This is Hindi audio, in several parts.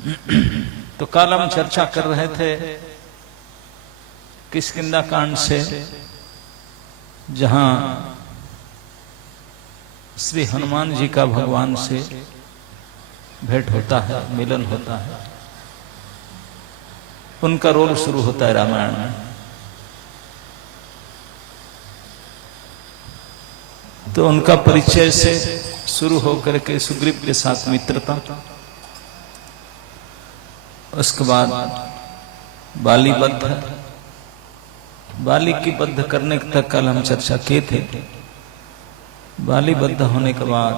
तो कल हम चर्चा कर रहे थे किष्किंधा कांड से, जहां श्री हनुमान जी का भगवान से भेंट होता है, मिलन होता है, उनका रोल शुरू होता है रामायण में। तो उनका परिचय से शुरू होकर के सुग्रीव के साथ मित्रता, उसके बाद बाली बद्ध, बाली की बद्ध करने तक कल हम चर्चा किए थे। बाली बद्ध होने के बाद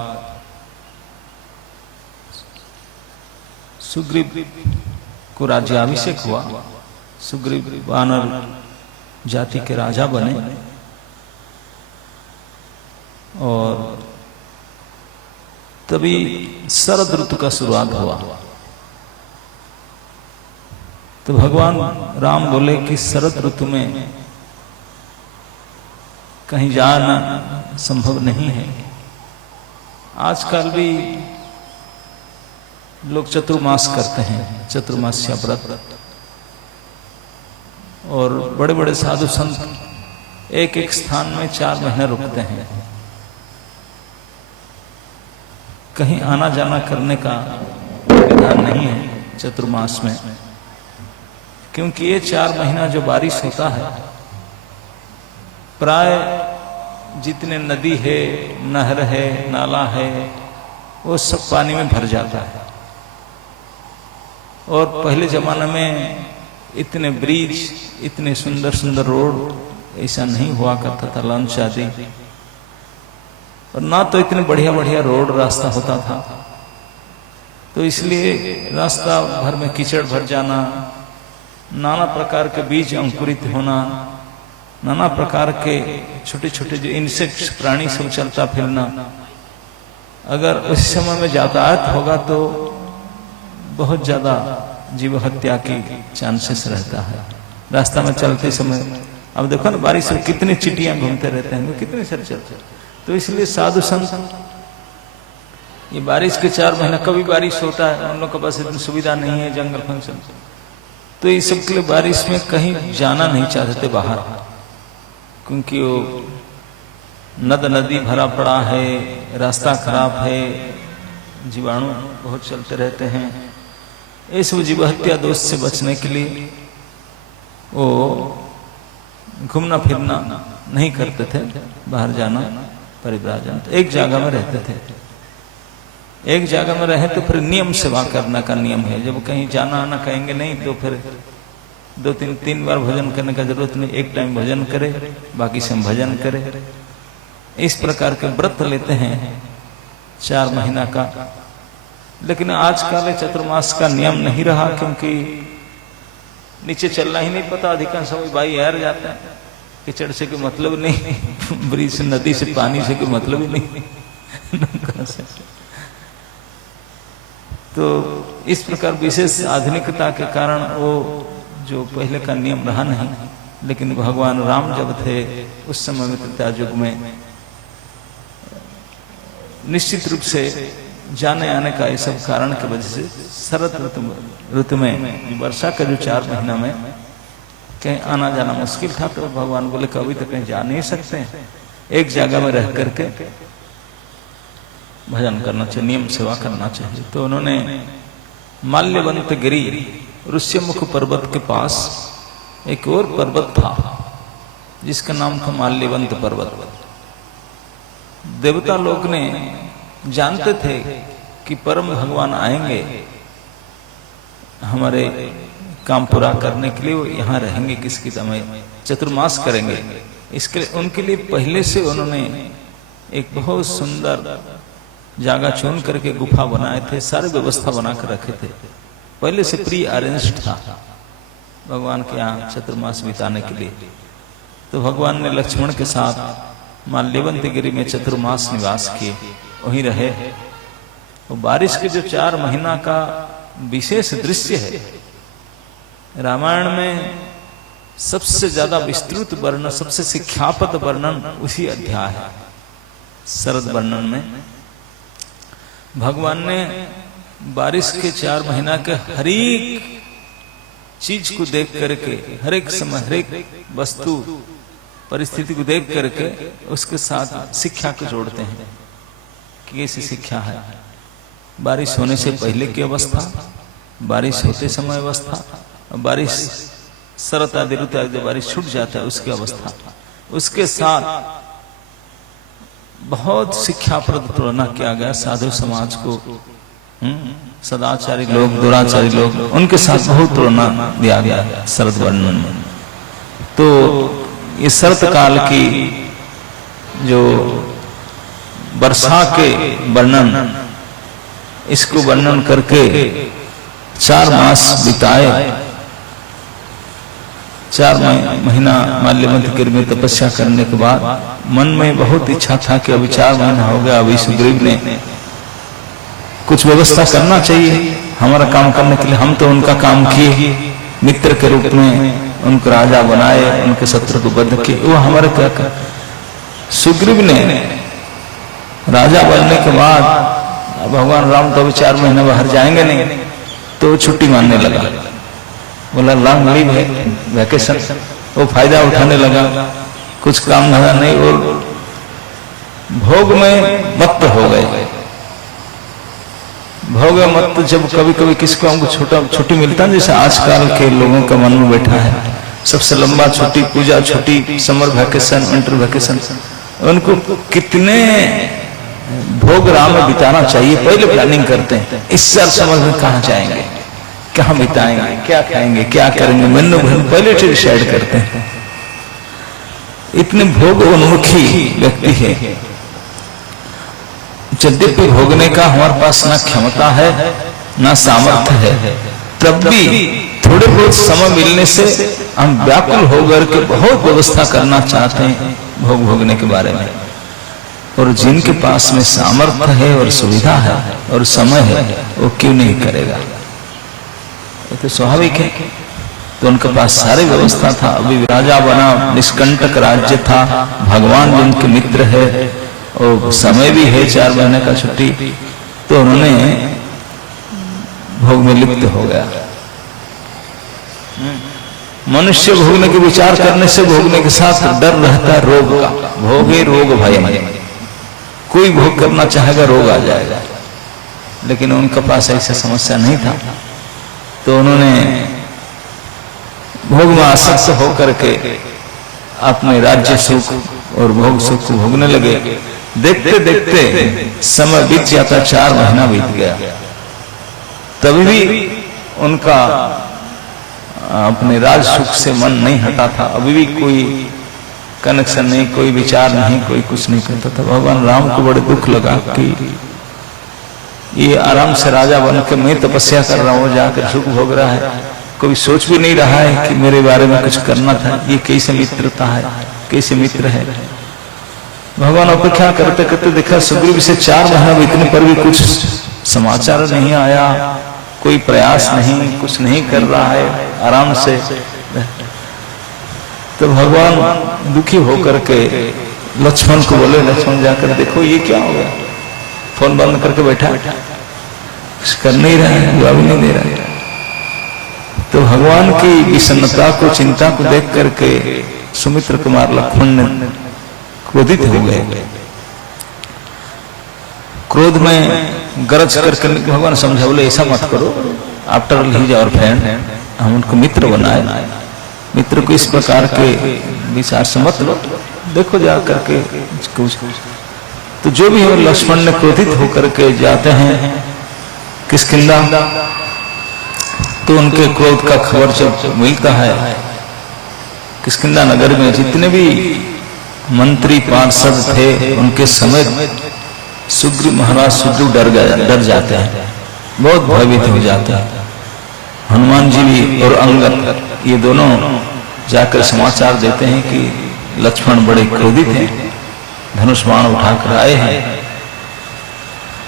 सुग्रीव को राज्याभिषेक हुआ, सुग्रीव वानर जाति के राजा बने और तभी शरद ऋतु का शुरुआत हुआ। तो भगवान राम बोले कि शरद ऋतु में कहीं जाना संभव नहीं है। आजकल भी लोग चतुर्मास करते हैं, चतुर्मास्या व्रत, और बड़े बड़े साधु संत एक एक स्थान में 4 महीने रुकते हैं। कहीं आना जाना करने का विधान नहीं है चतुर्मास में, क्योंकि ये 4 महीना जो बारिश होता है, प्राय जितने नदी है, नहर है, नाला है, वो सब पानी में भर जाता है। और पहले जमाने में इतने ब्रिज, इतने सुंदर सुंदर रोड ऐसा नहीं हुआ करता था, लॉन्च आदि, और ना तो इतने बढ़िया बढ़िया रोड रास्ता होता था। तो इसलिए रास्ता भर में कीचड़ भर जाना, नाना प्रकार के बीज अंकुरित होना, नाना प्रकार के छोटे छोटे जो इंसेक्ट्स, प्राणी सब चलता फिरना, अगर उस समय में यातायात होगा तो बहुत ज्यादा जीव हत्या की चांसेस रहता है रास्ता में चलते समय। अब देखो ना, बारिश में कितनी चिटियां घूमते रहते हैं, कितने सारे चलते। तो इसलिए साधु संत ये बारिश के 4 महीना, कभी बारिश होता है, उन लोग के पास इतनी सुविधा नहीं है, जंगल फंक्शन, तो ये सब के लिए बारिश में कहीं जाना नहीं चाहते थे बाहर, क्योंकि वो नद नदी भरा पड़ा है, रास्ता खराब है, जीवाणु बहुत चलते रहते हैं। ये सब जीव हत्या दोष से बचने के लिए वो घूमना फिरना नहीं करते थे, बाहर जाना, परिव्राजन। तो एक जगह में रहते थे, एक जगह में रहे तो फिर नियम सेवा करने का नियम है। जब कहीं जाना आना कहेंगे नहीं तो फिर 2-3 बार भजन करने का जरूरत नहीं, एक टाइम भजन करे, बाकी से भजन करे। इस प्रकार के व्रत लेते हैं 4 महीना का। लेकिन आजकल चतुर्मास का नियम नहीं रहा, क्योंकि नीचे चलना ही नहीं पता, अधिकांश समय भाई यार जाता है, कीचड़ से कोई मतलब नहीं, ब्रिज से, नदी से, पानी से कोई मतलब ही नहीं। तो इस प्रकार विशेष आधुनिकता के कारण वो जो पहले का नियम रहा नहीं। लेकिन भगवान राम जब थे उस समय में, त्रेता युग में, निश्चित रूप से जाने आने का ये सब कारण की वजह से शरद ऋतु में, वर्षा का जो 4 महीना में कहीं आना जाना मुश्किल था, तो भगवान बोले कभी तो कहीं जा नहीं सकते हैं, एक जगह में रह करके भजन करना चाहिए, नियम सेवा करना चाहिए। तो उन्होंने माल्यवंत गिरी, ऋष्यमुख पर्वत के पास एक और पर्वत था जिसका नाम था माल्यवंत पर्वत। देवता लोग ने जानते थे कि परम भगवान आएंगे हमारे काम पूरा करने के लिए, वो यहाँ रहेंगे किसकी समय, चतुर्मास करेंगे। इसके लिए उनके लिए पहले से उन्होंने एक बहुत सुंदर जगह चुन करके गुफा बनाए थे, सारी व्यवस्था बना कर रखे थे, पहले से प्री अरेंज था भगवान के यहाँ चतुर्मास बिताने के लिए। तो भगवान ने लक्ष्मण के साथ माल्यवंत गिरी में चतुर्मास निवास किए, वहीं रहे। वो बारिश के जो 4 महीना का विशेष दृश्य है, रामायण में सबसे ज्यादा विस्तृत वर्णन, सबसे शिक्षापद वर्णन उसी अध्याय है, शरद वर्णन में। भगवान ने बारिश के 4 महीना के हर एक चीज को देख करके, हर एक समय, हर एक वस्तु परिस्थिति को देख करके उसके साथ शिक्षा को जोड़ते हैं कि ऐसी शिक्षा है। बारिश होने से पहले की अवस्था, बारिश होते समय अवस्था, बारिश शरत आदि ऋतु आदि बारिश छूट जाता है उसकी अवस्था, उसके साथ बहुत शिक्षाप्रद तुलना किया गया। साधु समाज को, सदाचारी लोग, दुराचारी लोग, उनके साथ बहुत तुलना दिया गया शरद वर्णन में। तो ये शरत काल की जो वर्षा के वर्णन, इसको वर्णन करके 4 मास बिताए। 4 महीना माल्यवंत गिर में तपस्या करने के बाद मन में बहुत इच्छा था कि अभी 4 महीना हो गया, अभी सुग्रीव ने कुछ व्यवस्था करना चाहिए हमारा काम करने के लिए। हम तो उनका काम किए, मित्र के रूप में उनको राजा बनाए, उनके शत्रु को बंद किए, वो हमारे क्या कर। सुग्रीव ने राजा बनने के बाद भगवान राम तो अभी 4 महीने बाहर जाएंगे नहीं, तो छुट्टी मानने लगा। बोला लॉन्ग लीव है, वैकेशन, वो फायदा उठाने लगा। कुछ काम धंधा नहीं और भोग में मत्त हो गए। भोग में मत्त जब कभी कभी किसको हमको छोटा छुट्टी मिलता है, जैसे आजकल के लोगों का मन में बैठा है सबसे लंबा छुट्टी, पूजा छुट्टी, समर वैकेशन, विंटर वैकेशन, उनको कितने भोग राम में बिताना चाहिए पहले प्लानिंग करते हैं। इस साल समझ में कहाँ जाएंगे, कहाँ बिताएंगे, क्या खाएंगे, क्या करेंगे, मेनू पहले से डिसाइड करते हैं। इतने भोग उन्मुखी व्यक्ति है। यद्यपि भोगने का हमारे पास ना क्षमता है ना सामर्थ्य है, तब भी थोड़े बहुत समय मिलने से हम व्याकुल होकर के बहुत व्यवस्था करना चाहते हैं भोग भोगने के बारे में। और जिनके पास में सामर्थ्य है और सुविधा है और समय है, वो क्यों नहीं करेगा, ये तो स्वाभाविक है। तो उनके पास सारी व्यवस्था था। अभी राजा बना, निष्कंटक राज्य था, भगवान जिनके मित्र है और समय भी है 4 महीने का छुट्टी, तो उन्होंने भोग में लिप्त हो गया। मनुष्य भोगने के विचार करने से भोगने के साथ डर रहता है रोग का। भोगे रोग भय, कोई भोग करना चाहेगा रोग आ जाएगा, लेकिन उनके पास ऐसा समस्या नहीं था। तो उन्होंने भोग में आसक्त होकर के अपने राज्य सुख और भोग सुख को भोगने लगे। देखते देखते समय बीत जाता, 4 महीना बीत गया, तभी भी उनका अपने राज सुख से मन नहीं हटा था। अभी भी कोई कनेक्शन नहीं, कोई विचार नहीं, कोई कुछ नहीं करता था। भगवान राम को बड़े दुख लगा कि ये आराम से राजा बन के मैं तपस्या कर रहा हूँ, जाकर सुख भोग रहा है, कोई सोच भी नहीं रहा है कि मेरे बारे में कुछ करना था। ये कैसे मित्रता है, कैसे मित्र है। भगवान अपेक्षा करते करते देखा सुग्रीव से 4 महीना बीतने पर भी कुछ समाचार नहीं आया, कोई प्रयास नहीं, कुछ नहीं कर रहा है, आराम से। तो भगवान दुखी होकर के लक्ष्मण को बोले, लक्ष्मण जाकर देखो ये क्या हो गया। फोन बंद करके बैठा, कुछ कर नहीं रहा है, जवाब नहीं दे रहा है। तो भगवान की विषन्नता को, चिंता को देख करके सुमित्र कुमार लक्ष्मण ने क्रोधित हो गए। क्रोध में गरज करके भगवान समझा, बोले ऐसा मत करो, after all he is our friend, हम उनको मित्र बनाए, मित्र को इस प्रकार के विचार से मत लो, देखो जा करके कुछ। तो जो भी है लक्ष्मण ने क्रोधित होकर के जाते हैं किष्किंधा। तो उनके क्रोध का खबर जब मिलता है, किष्किंधा नगर में जितने भी मंत्री पार्षद थे उनके समेत सुग्रीव महाराज सुग्रीव डर जाते हैं, बहुत भयभीत हो जाते हैं। हनुमान जी भी और अंगद ये दोनों जाकर समाचार देते हैं कि लक्ष्मण बड़े क्रोधित हैं, धनुष बाण उठाकर आए हैं।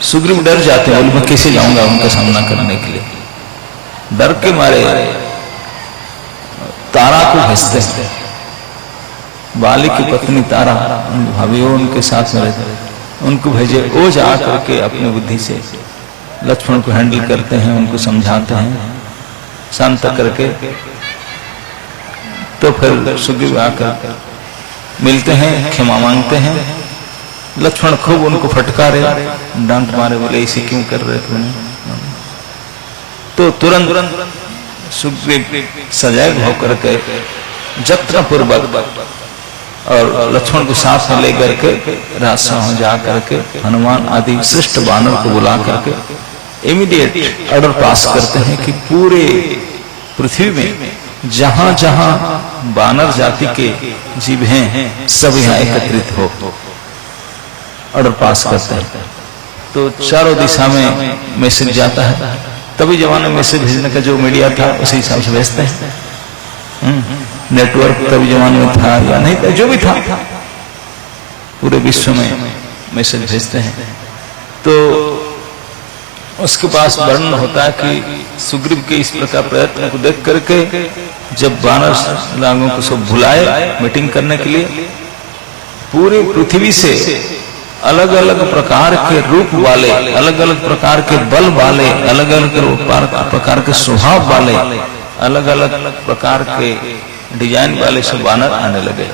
सुग्रीव डर जाते हैं, बोले मैं कैसे जाऊंगा उनका सामना करने के लिए। डर के मारे तारा को भेजते हैं, बाली की पत्नी तारा, भाभी उनके साथ में रहते, उनको भेजे। वो जा करके अपनी बुद्धि से लक्ष्मण को हैंडल करते हैं, उनको समझाते हैं शांत करके। तो फिर सुग्रीव आकर मिलते हैं, क्षमा मांगते हैं। लक्ष्मण खूब उनको फटकारे, डांट मारे, बोले इसे क्यों कर रहे तुमने। तो तुरंत सुग्रीव सजग होकर के जत्न पूर्वक और लक्ष्मण को साथ में लेकर के रास्ता में जा करके हनुमान आदि श्रेष्ठ वानर को बुला करके इमीडिएट ऑर्डर पास करते हैं कि पूरे पृथ्वी में जहां जहां वानर जाति के जीव हैं सब यहाँ एकत्रित हो। ऑर्डर पास करते हैं। तो चारों दिशा में मैसेज जाता है। तभी जमाने में मैसेज भेजने का जो मीडिया था उसी हिसाब से भेजते हैं। नेटवर्क तभी जमाने में था या नहीं था, जो भी था पूरे विश्व में मैसेज भेजते हैं। तो उसके पास वर्णन होता है कि सुग्रीव के इस प्रकार प्रयत्न को देख करके जब वानर लांगों को सब बुलाए मीटिंग करने के लिए, पूरी पृथ्वी से अलग अलग प्रकार के रूप वाले, अलग अलग प्रकार के बल वाले, अलग अलग प्रकार के स्वभाव वाले, अलग अलग प्रकार के डिजाइन वाले सब वानर आने लगे।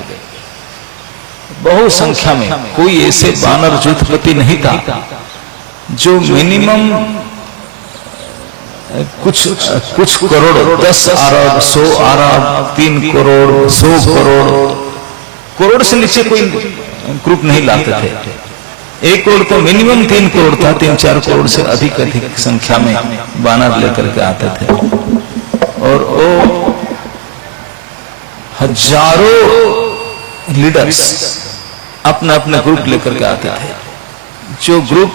बहुत संख्या में कोई ऐसे वानर युद्धपति नहीं था जो मिनिमम कुछ करोड़, 10 अरब, 100 अरब, 3 करोड़, 100 करोड़ से नीचे कोई ग्रुप नहीं लाते थे। 1 करोड़ तो मिनिमम 3 करोड़ था, 3-4 करोड़ से अधिक संख्या में वानर लेकर के आते थे। और वो हजारों लीडर्स अपने अपने ग्रुप लेकर के आते थे, जो ग्रुप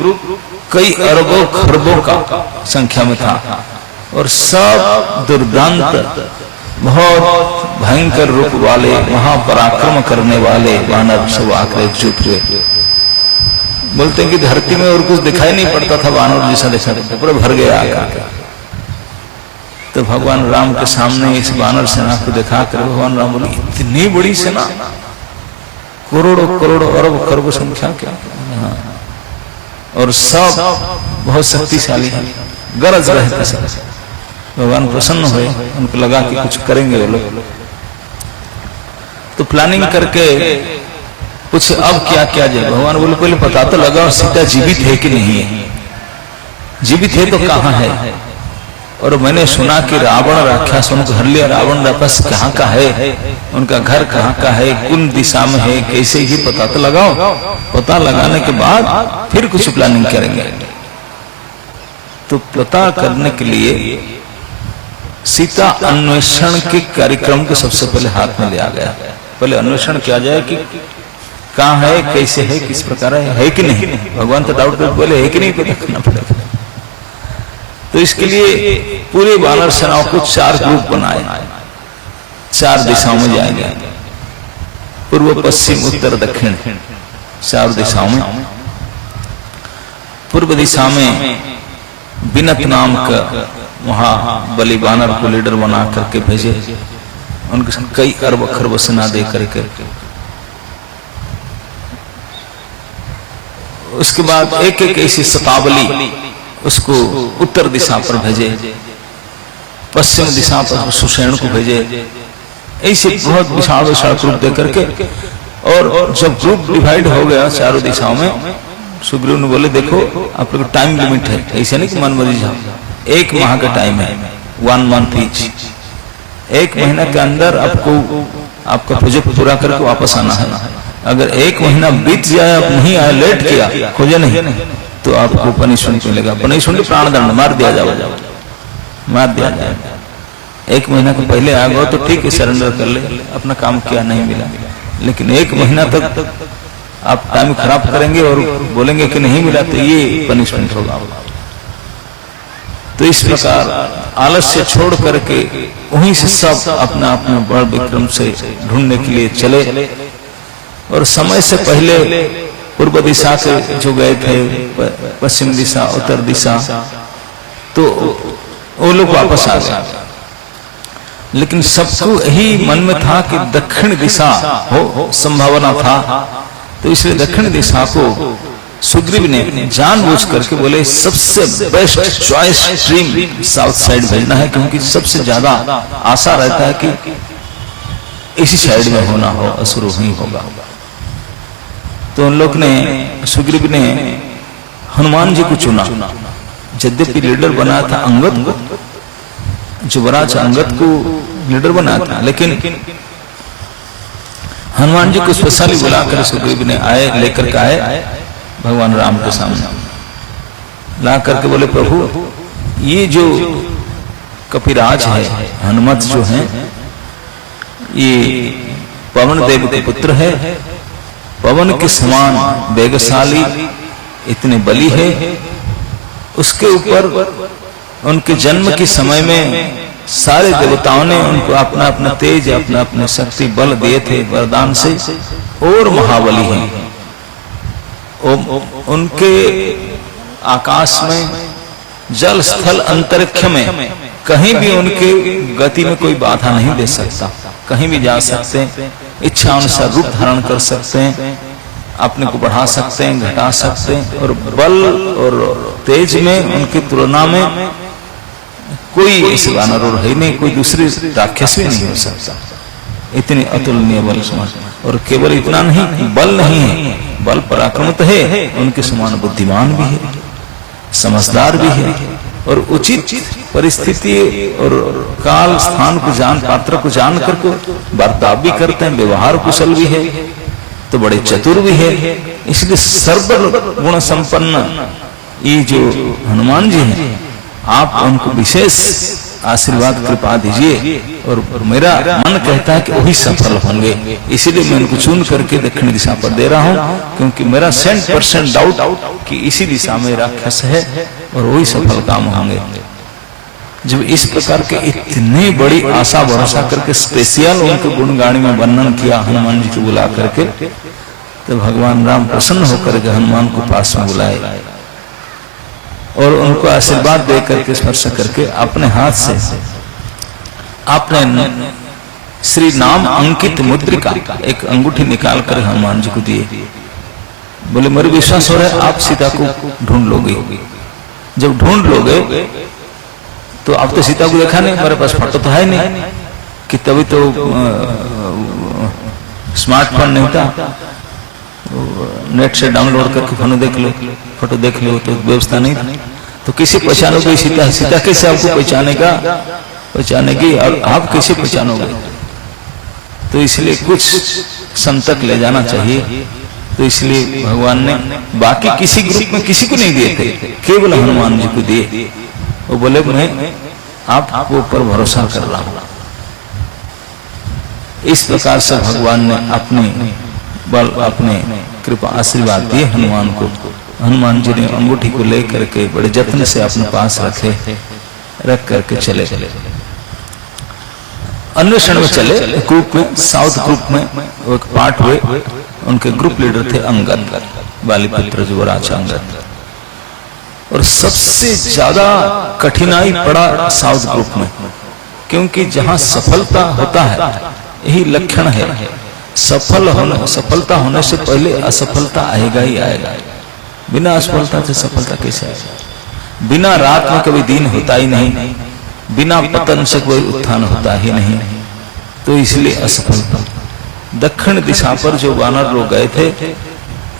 कई अरबों खरबों का संख्या में था। और सब दुर्दांत, बहुत भयंकर रूप वाले, महापराक्रम करने वाले वानर सब आकर एकजुट हुए। बोलते हैं कि धरती में और कुछ दिखाई नहीं पड़ता था, वानर जैसा दिखा था, पूरा भर गया आकर। तो भगवान राम के सामने इस वानर सेना को दिखा कर भगवान राम बोले, इतनी बड़ी सेना, करोड़ों करोड़ों अरब खरबों संख्या क्या। और सब बहुत शक्तिशाली है, गरज रहे थे। भगवान प्रसन्न हुए, उनको लगा कि कुछ करेंगे वो लोग। तो प्लानिंग करके पूछे अब क्या किया जाए। भगवान बोले पहले पता तो लगा सीता जीवित है कि नहीं है। जीवित है तो कहाँ है। और मैंने सुना कि रावण राक्षस उनको हर लिया, रावण वापस कहाँ का है, उनका घर कहाँ का है, कौन दिशा में है, कैसे, ये पता तो लगाओ। पता लगाने के बाद फिर कुछ प्लानिंग करेंगे। तो पता करने के लिए सीता अन्वेषण के कार्यक्रम को सबसे पहले हाथ में लिया गया। पहले अन्वेषण किया जाए कि कहाँ है, कैसे है, किस प्रकार है कि नहीं। भगवान तो डाउट बोले है कि नहीं, पता करना पड़ेगा। तो इसके लिए पूरे वानर सेनाओं को 4 ग्रुप बनाए, 4 दिशाओं में जाएंगे, पूर्व, पश्चिम, उत्तर, दक्षिण, 4 दिशाओं में। पूर्व दिशा में विनत नाम का वहां बलि वानर को लीडर बना करके भेजे, उनके साथ कई अरब खरब सेना दे करके। उसके बाद एक एक ऐसी शतावली उसको उत्तर दिशा पर भेजे, पश्चिम दिशा पर सुषेण को भेजे। ऐसे बहुत विशाल विशाल ग्रुप दे करके। और जब ग्रुप डिवाइड हो गया 4 दिशाओं में, सुग्रीव ने बोले देखो आप लोग टाइम लिमिट है, ऐसे नहीं कि मन मर्जी जाओ। 1 माह का टाइम है, 1 मंथ ईच। 1 महीना के अंदर आपको आपका प्रोजेक्ट पूरा करके वापस आना है। अगर 1 महीना बीत जाए, आप नहीं आए, लेट किया, खोजे नहीं, तो आपको पनिशमेंट मिलेगा। पनिशमेंट प्राण दंड, मार दिया जाएगा, मार दिया जाएगा। 1 महीना के पहले आ गए तो ठीक है, सरेंडर कर ले, अपना काम किया, नहीं मिला। लेकिन 1 महीना तक आप टाइम खराब करेंगे और बोलेंगे कि नहीं मिला, तो ये पनिशमेंट होगा। तो इस प्रकार आलस्य छोड़ करके वहीं से सब अपना अपना बड़ विक्रम से ढूंढने के लिए चले। और समय से पहले पूर्व दिशा से जो गए थे, पश्चिम दिशा, उत्तर दिशा, तो वो लोग वापस आ गए। लेकिन सबको यही मन में था कि दक्षिण दिशा हो, संभावना था। तो इसलिए दक्षिण दिशा को सुग्रीव ने जानबूझ करके बोले सबसे best choice stream south side भेजना है, क्योंकि सबसे ज्यादा आशा रहता है कि इसी साइड में होना हो, असुर ही होगा। तो उन लोग ने, सुग्रीव ने हनुमान जी को चुना। यद्यपि लीडर बना था अंगद को, युवराज अंगद को लीडर बना था, लेकिन हनुमान जी को स्पेशली बुलाकर सुग्रीव ने लेकर के आए भगवान राम के सामने ला करके बोले, प्रभु ये जो कपिराज है, हनुमत जो है, ये पवन देव के पुत्र है, पवन के समान वेगशाली, इतने बली है। उसके ऊपर उनके जन्म के समय में सारे देवताओं ने उनको अपना अपना तेज, अपना अपना शक्ति बल दिए थे वरदान से, और महाबली हैं। उनके आकाश में, जल स्थल अंतरिक्ष में कहीं भी उनके गति में कोई बाधा नहीं दे सकता। कहीं भी जा सकते हैं, इच्छा अनुसार रूप धारण कर सकते हैं, अपने को बढ़ा सकते हैं, घटा सकते हैं, और बल और तेज में उनकी तुलना में कोई ऐसे वानर और है नहीं, कोई दूसरे राक्षस भी नहीं हो सकता। इतने अतुलनीय बल समान, और केवल इतना नहीं, बल नहीं है, बल पराक्रम तो है, उनके समान बुद्धिमान भी है, समझदार भी है, और उचित परिस्थिति और काल स्थान को जान, पात्र को जान करके बर्ताव भी करते हैं, व्यवहार कुशल भी है, तो बड़े चतुर भी है। इसलिए सर्व गुण संपन्न ये जो हनुमान जी हैं, आप उनको विशेष आशीर्वाद कृपा दीजिए, और मेरा मन कहता है कि वही सफल होंगे, इसीलिए मैं उनको चुन करके दक्षिण दिशा पर दे रहा हूँ, क्योंकि मेरा 100% डाउट कि इसी दिशा में राक्षस है और वही सफल काम होंगे। जब इस प्रकार के इतनी बड़ी आशा भरोसा करके स्पेशल उनके गुणगाणी में वर्णन किया हनुमान जी को बुला करके, तो भगवान राम प्रसन्न होकर के हनुमान को पास में बुलाए और उनको आशीर्वाद दे करके, स्पर्श करके अपने हाथ से अपने श्री नाम अंकित मुद्रिका एक अंगूठी निकाल कर हनुमान जी को दिए। बोले, मेरे विश्वास हो रहा है आप सीता को ढूंढ लोगे। जब ढूंढ लोगे तो अब तो सीता को देखा नहीं, मेरे पास फोटो तो है नहीं, कि तभी तो स्मार्टफोन नहीं था, नेट से डाउनलोड करके फोटो देख लो, तो व्यवस्था नहीं थी। तो किसी पहचानोगे सीता? सीता कैसे आपको पहचानेगी, और आप कैसे पहचानोगे? तो इसलिए कुछ संतक ले जाना चाहिए। तो इसलिए भगवान ने बाकी किसी ग्रुप में किसी को नहीं दिए थे, केवल हनुमान जी को दिए। वो बोले, मैं आपको ऊपर भरोसा कर रहा हूं। इस प्रकार से भगवान ने अपने बल, अपने कृपा आशीर्वाद दिए हनुमान को। हनुमान जी ने अंगूठी को लेकर के बड़े जत्न से अपने पास रख करके चले। अन्वेषण में चले, ग्रुप में, साउथ ग्रुप में एक पार्ट हुए। उनके ग्रुप लीडर थे अंगद, बालीपुत्र युवराज अंगद। और सबसे ज्यादा कठिनाई पड़ा साउथ ग्रुप में, क्योंकि जहां सफलता होता है, यही लक्षण है, सफलता होने से पहले असफलता आएगा ही आएगा। बिना असफलता से सफलता कैसे आएगा? बिना रात में कभी दिन होता ही नहीं, बिना पतन से कोई उत्थान होता ही नहीं। तो इसलिए असफलता। दक्षिण दिशा पर जो वानर लोग गए थे,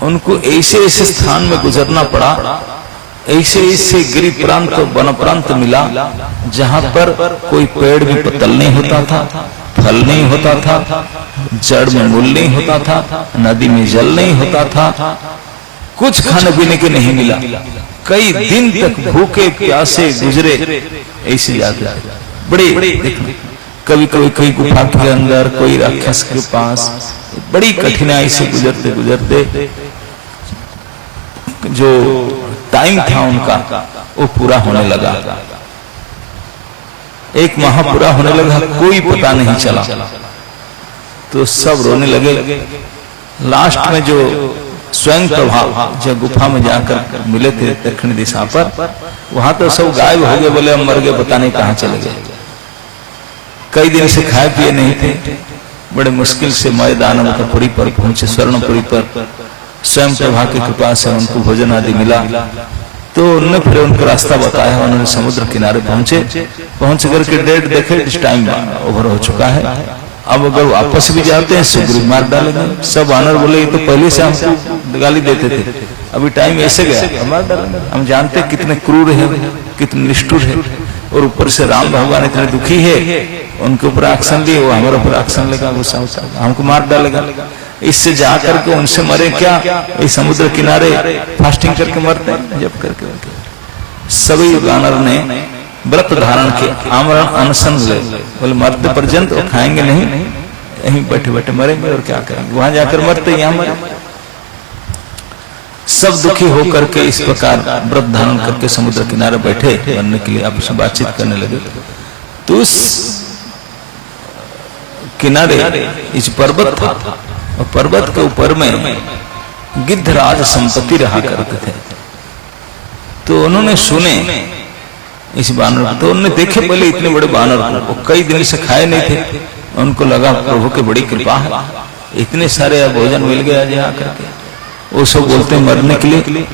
उनको ऐसे ऐसे स्थान में गुजरना पड़ा, ऐसे ऐसे गिरि प्रांत, वन प्रांत मिला, जहां पर कोई पेड़ भी पतल नहीं होता था, फल नहीं होता था, जड़ में मूल नहीं होता था, नदी में जल नहीं होता था, कुछ खाने पीने के नहीं मिला। कई दिन तक भूखे प्यासे गुजरे, ऐसे जाते बड़े, कभी कभी कोई गुफा के अंदर, कोई राक्षस के पास, बड़ी कठिनाई से गुजरते गुजरते जो टाइम था उनका वो पूरा होने लगा। एक माह पूरा होने लगा, कोई पता नहीं चला। तो सब रोने लगे। लास्ट में जो स्वयं प्रभाव जो गुफा में जाकर मिले थे दक्षिण दिशा पर, वहां तो सब गायब हो गए। बोले, हम मर गए, पता नहीं कहां चले गए। कई दिन से खाए पिए नहीं थे, बड़े मुश्किल से मैदानपुरी पर पहुंचे, स्वर्णपुरी पर। स्वयं प्रभा की कृपा से उनको भोजन आदि मिला। तो उन्होंने फिर उनको रास्ता बताया, उन्होंने समुद्र किनारे पहुंचे, पहुंच करके डेट देखे, इस टाइम ओवर हो चुका है, अब अगर वापस भी जाते हैं सुग्रीव मार डालेंगे। सब वानर बोले ये तो पहले से हमको गाली देते थे, अभी टाइम ऐसे गया मार डालेंगे। हम जानते कितने क्रूर है, कितने निष्ठुर है, और ऊपर से राम भगवान इतने दुखी है, उनके ऊपर एक्शन लिए, वो हमारे ऊपर एक्शन लेगा, गुस्सा होता हमको मार डालेगा। इससे जाकर के उनसे मरे क्या, इस समुद्र किनारे फास्टिंग करके मरते हैं, जब करके। सभी वानर ने व्रत धारण किया, आमरण अनशन ले, बोले मरते पर्यंत वो खाएंगे नहीं, यहीं बैठे बैठे मरेंगे और क्या करेंगे, वहां जाकर मरते यहाँ मरे। सब दुखी होकर के इस प्रकार व्रत धारण करके समुद्र किनारे बैठे बनने के लिए आपस में बातचीत करने लगे। तो उस किनारे इस पर्वत था, और पर्वत के ऊपर में गिद्धराज संपत्ति रहा करते थे। तो उन्होंने सुने इस बानर को, तो उन्होंने देखे पहले इतने बड़े बानर को, वो कई दिन से खाए नहीं थे, उनको लगा प्रभु की बड़ी कृपा है, इतने सारे भोजन मिल गया आज आकर के। वो सब बोलते हैं मरने के लिए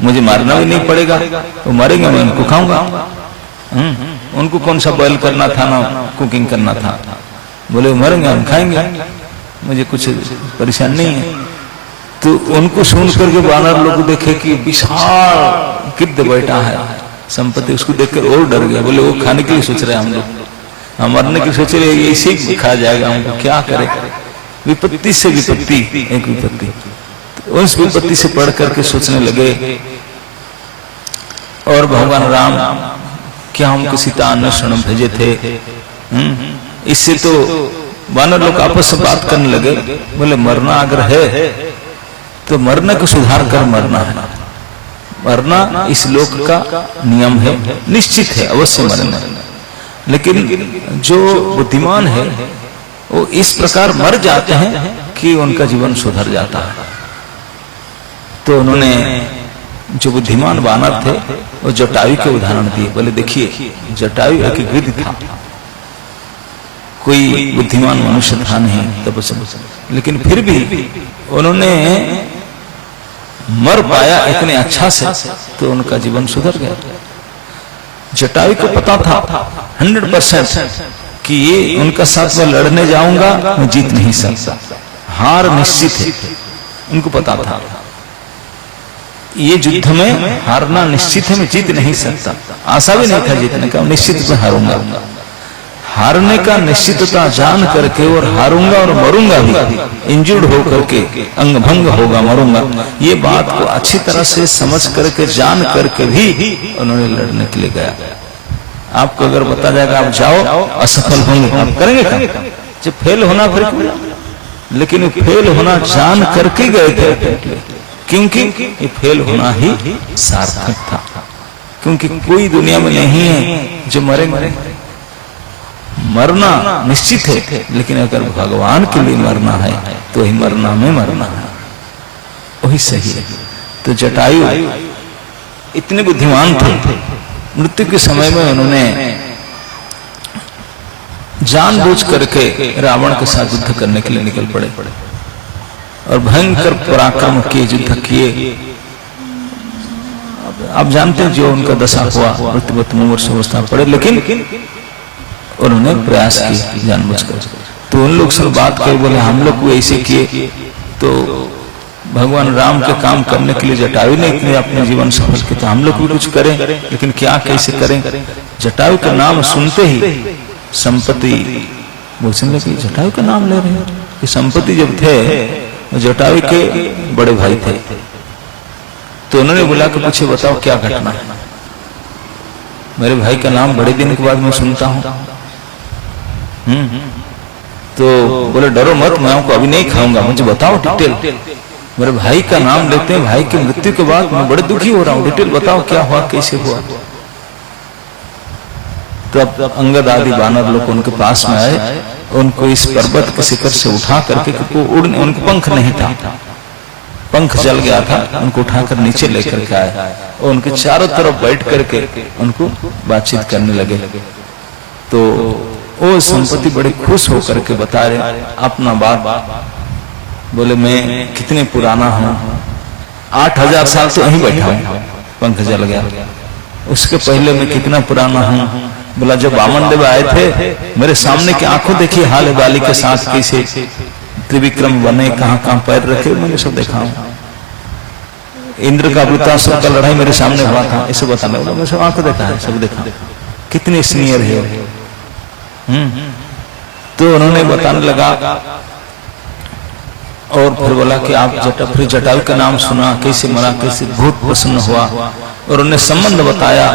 मुझे मारना भी नहीं पड़ेगा, तो मरेंगे मैं उनको खाऊंगा। उनको कौन सा बॉयल करना था ना कुकिंग करना था, बोले मरेंगे हम खाएंगे, मुझे कुछ परेशान नहीं है। तो उनको सुन करके बानर लोग देखे कि विशाल गिद्ध बैठा है संपत्ति, उसको देखकर और डर गया, बोले वो खाने के लिए सोच रहे हैं हम लोग, हम मरने के लिए सोच रहे हैं, इसी ही खा जाएगा हमको, क्या करे। विपत्ति से विपत्ति, एक विपत्ति, तो उस विपत्ति से पढ़ करके सोचने लगे, और भगवान राम क्या हमको सीता अन्वेषण भेजे थे। इससे तो वानर लोग आपस में बात करने लगे, बोले मरना अगर है तो मरने को सुधार कर मरना है, मरना इस लोक का नियम है, निश्चित है अवश्य मरना। लेकिन जो बुद्धिमान है वो इस प्रकार मर जाते हैं कि उनका जीवन सुधर जाता है। तो उन्होंने जो बुद्धिमान वानर थे वो जटायु के उदाहरण दिए, बोले देखिए जटायु एक गिद्ध था, कोई बुद्धिमान मनुष्य था नहीं तब, लेकिन फिर भी उन्होंने मर पाया इतने अच्छा से, तो उनका जीवन सुधर गया। जटायु को पता था 100% कि ये उनका साथ में लड़ने जाऊंगा मैं जीत नहीं सकता, हार निश्चित है, उनको पता था ये युद्ध में हारना निश्चित है, मैं जीत नहीं सकता, आशा भी नहीं था जीतने का, निश्चित में हारूंगा। हारने का निश्चितता जान करके और हारूंगा और मरूंगा भी, इंजर्ड होकर के अंग भंग होगा मरूंगा, ये बात को अच्छी तरह से समझ करके जान करके भी उन्होंने लड़ने के लिए गया। आपको अगर बता जाएगा आप जाओ असफल होंगे, आप करेंगे क्या? जब फेल होना फिर, लेकिन फेल होना जान करके गए थे, क्योंकि ये फेल होना ही सार्थक था, क्योंकि कोई दुनिया में नहीं है जो मरेंगे। मरना निश्चित है, लेकिन अगर भगवान के लिए मरना है तो ही मरना में मरना है, वही सही है। तो जटायु इतने बुद्धिमान थे, मृत्यु के समय में उन्होंने जानबूझ करके रावण के साथ युद्ध करने के लिए निकल पड़े और भयंकर पराक्रम किए, युद्ध किए। आप जानते हैं जो उनका दशा हुआ, मृत्युवत मुमूर्ष अवस्था पड़े, लेकिन उन्होंने प्रयास किया जानबूझकर। तो उन लोग सब बात कर बोले हम लोग को ऐसे किए, तो भगवान राम के काम करने के लिए जटायु ने इतने अपने जीवन सफल किया, तो हम लोग भी कुछ करें, लेकिन क्या कैसे करें। जटायु का नाम सुनते ही संपत्ति बोलने लगे, जटायु का नाम ले रहे हैं। कि संपत्ति जब थे जटायु के बड़े भाई थे, तो उन्होंने बुला के पूछे बताओ क्या घटना है, मेरे भाई का नाम बड़े दिन के बाद मैं सुनता हूं। तो बोले डरो मत, मैं आपको अभी नहीं खाऊंगा, मुझे बताओ डिटेल। मेरे भाई का नाम लेते हैं, भाई की मृत्यु के बाद मैं बड़े दुखी हो रहा हूँ, डिटेल बताओ क्या हुआ कैसे हुआ। तो अब अंगद आदि वानर लोग उनके पास में आए, उनको इस पर्वत के शिखर से उठा करके, उड़ने उनको पंख नहीं था, पंख जल गया था, उनको उठाकर नीचे लेकर के आए और उनके चारों तरफ बैठ करके उनको बातचीत करने लगे। तो वो संपत्ति बड़े खुश होकर के बता रहे अपना बात, बोले मैं कितने पुराना हूँ, 8000 साल तो यहीं बैठा हूँ, पंख जल गया। उसके पहले मैं कितना पुराना हूँ। बोला जब वामन देव आए थे मेरे सामने की आंखों देखी हाल बाली के साथ कैसे त्रिविक्रम बने, कहाँ कहाँ पैर रखे, मैंने सब देखा हूँ। इंद्र का वृत्तासुर का लड़ाई मेरे सामने हुआ था, इसे बताने वाला मैं सब आंखों देखा है, सब देखा। कितने सीनियर है। तो उन्होंने बताने लगा और फिर बोला कि आप फिर जटायु का नाम सुना, कैसे मरा, कैसे बहुत प्रसन्न हुआ और उन्हें संबंध बताया।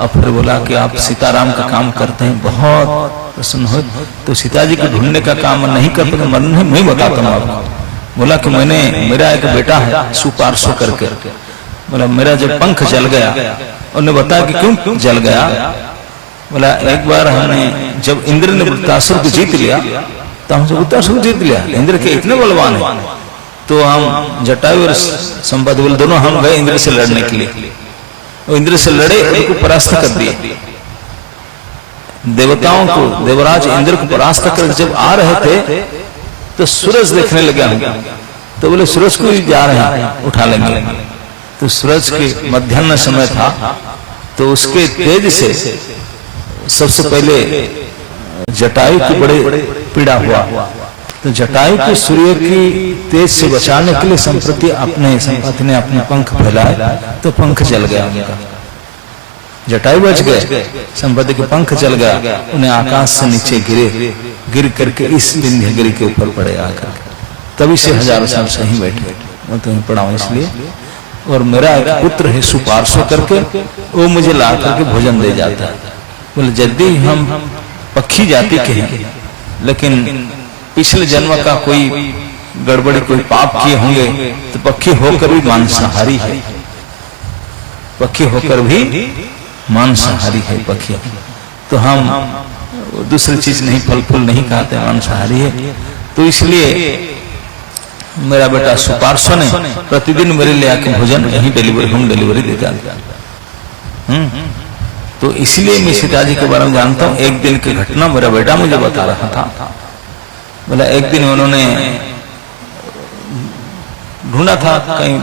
और फिर बोला कि आप सीताराम का काम करते हैं, बहुत प्रसन्न हो। तो सीता जी को ढूंढने का काम नहीं करते, मरने मैं बताता हूँ आपको। बोला कि मेरा एक बेटा है सुपार्श्व करके। बोला मेरा जब पंख जल गया, उन्होंने बताया कि क्यों जल गया। बोला एक बार हमने जब इंद्र ने वृत्तासुर को जीत लिया तो हमसे वृत्तासुर जीत लिया, इंद्र के इतने बलवान है। तो हम जटायु और संपद बोले दोनों हम गए इंद्र से लड़ने के लिए। वो इंद्र से लड़े, उनको परास्त कर दिए। देवताओं को, देवराज इंद्र को परास्त कर जब आ रहे थे तो सूरज देखने लगा। तो बोले सूरज को जा रहे हैं, उठा लेंगे। तो सूरज के मध्याह्न समय था, तो उसके तेज से सबसे पहले जटायु की बड़े पीड़ा हुआ। तो जटायु को सूर्य की तेज से बचाने के लिए संप्रति संपत्ति ने अपने पंख फैलाए, तो पंख जल गया उनका। जटायु बच गए, संपत्ति के पंख जल गया। उन्हें आकाश से नीचे गिर करके इस विंध्यगिरि के ऊपर पड़े आकर। तभी से हजारों साल से ही बैठे, मैं तुम्हें पढ़ाऊं इसलिए। और मेरा एक पुत्र है सुपार्श्व करके, वो मुझे ला करके भोजन दे जाता है। बोले यदि हम पक्षी जाति के हैं, लेकिन पिछले जन्म का कोई गड़बड़ी, कोई पाप किए होंगे, तो पक्षी होकर भी मांसाहारी है। पक्षी होकर भी मांसाहारी है पक्षी। तो हम दूसरी चीज नहीं, फल फूल नहीं खाते, मांसाहारी है। तो इसलिए मेरा बेटा सुपार्श्व ने प्रतिदिन मेरे लिए आके भोजन यही होम डिलीवरी देता। तो इसलिए मैं सीता जी के बारे में जानता हूँ। एक दिन की घटना मेरा बेटा मुझे बता रहा था। बोला एक दिन उन्होंने ढूंढा था कहीं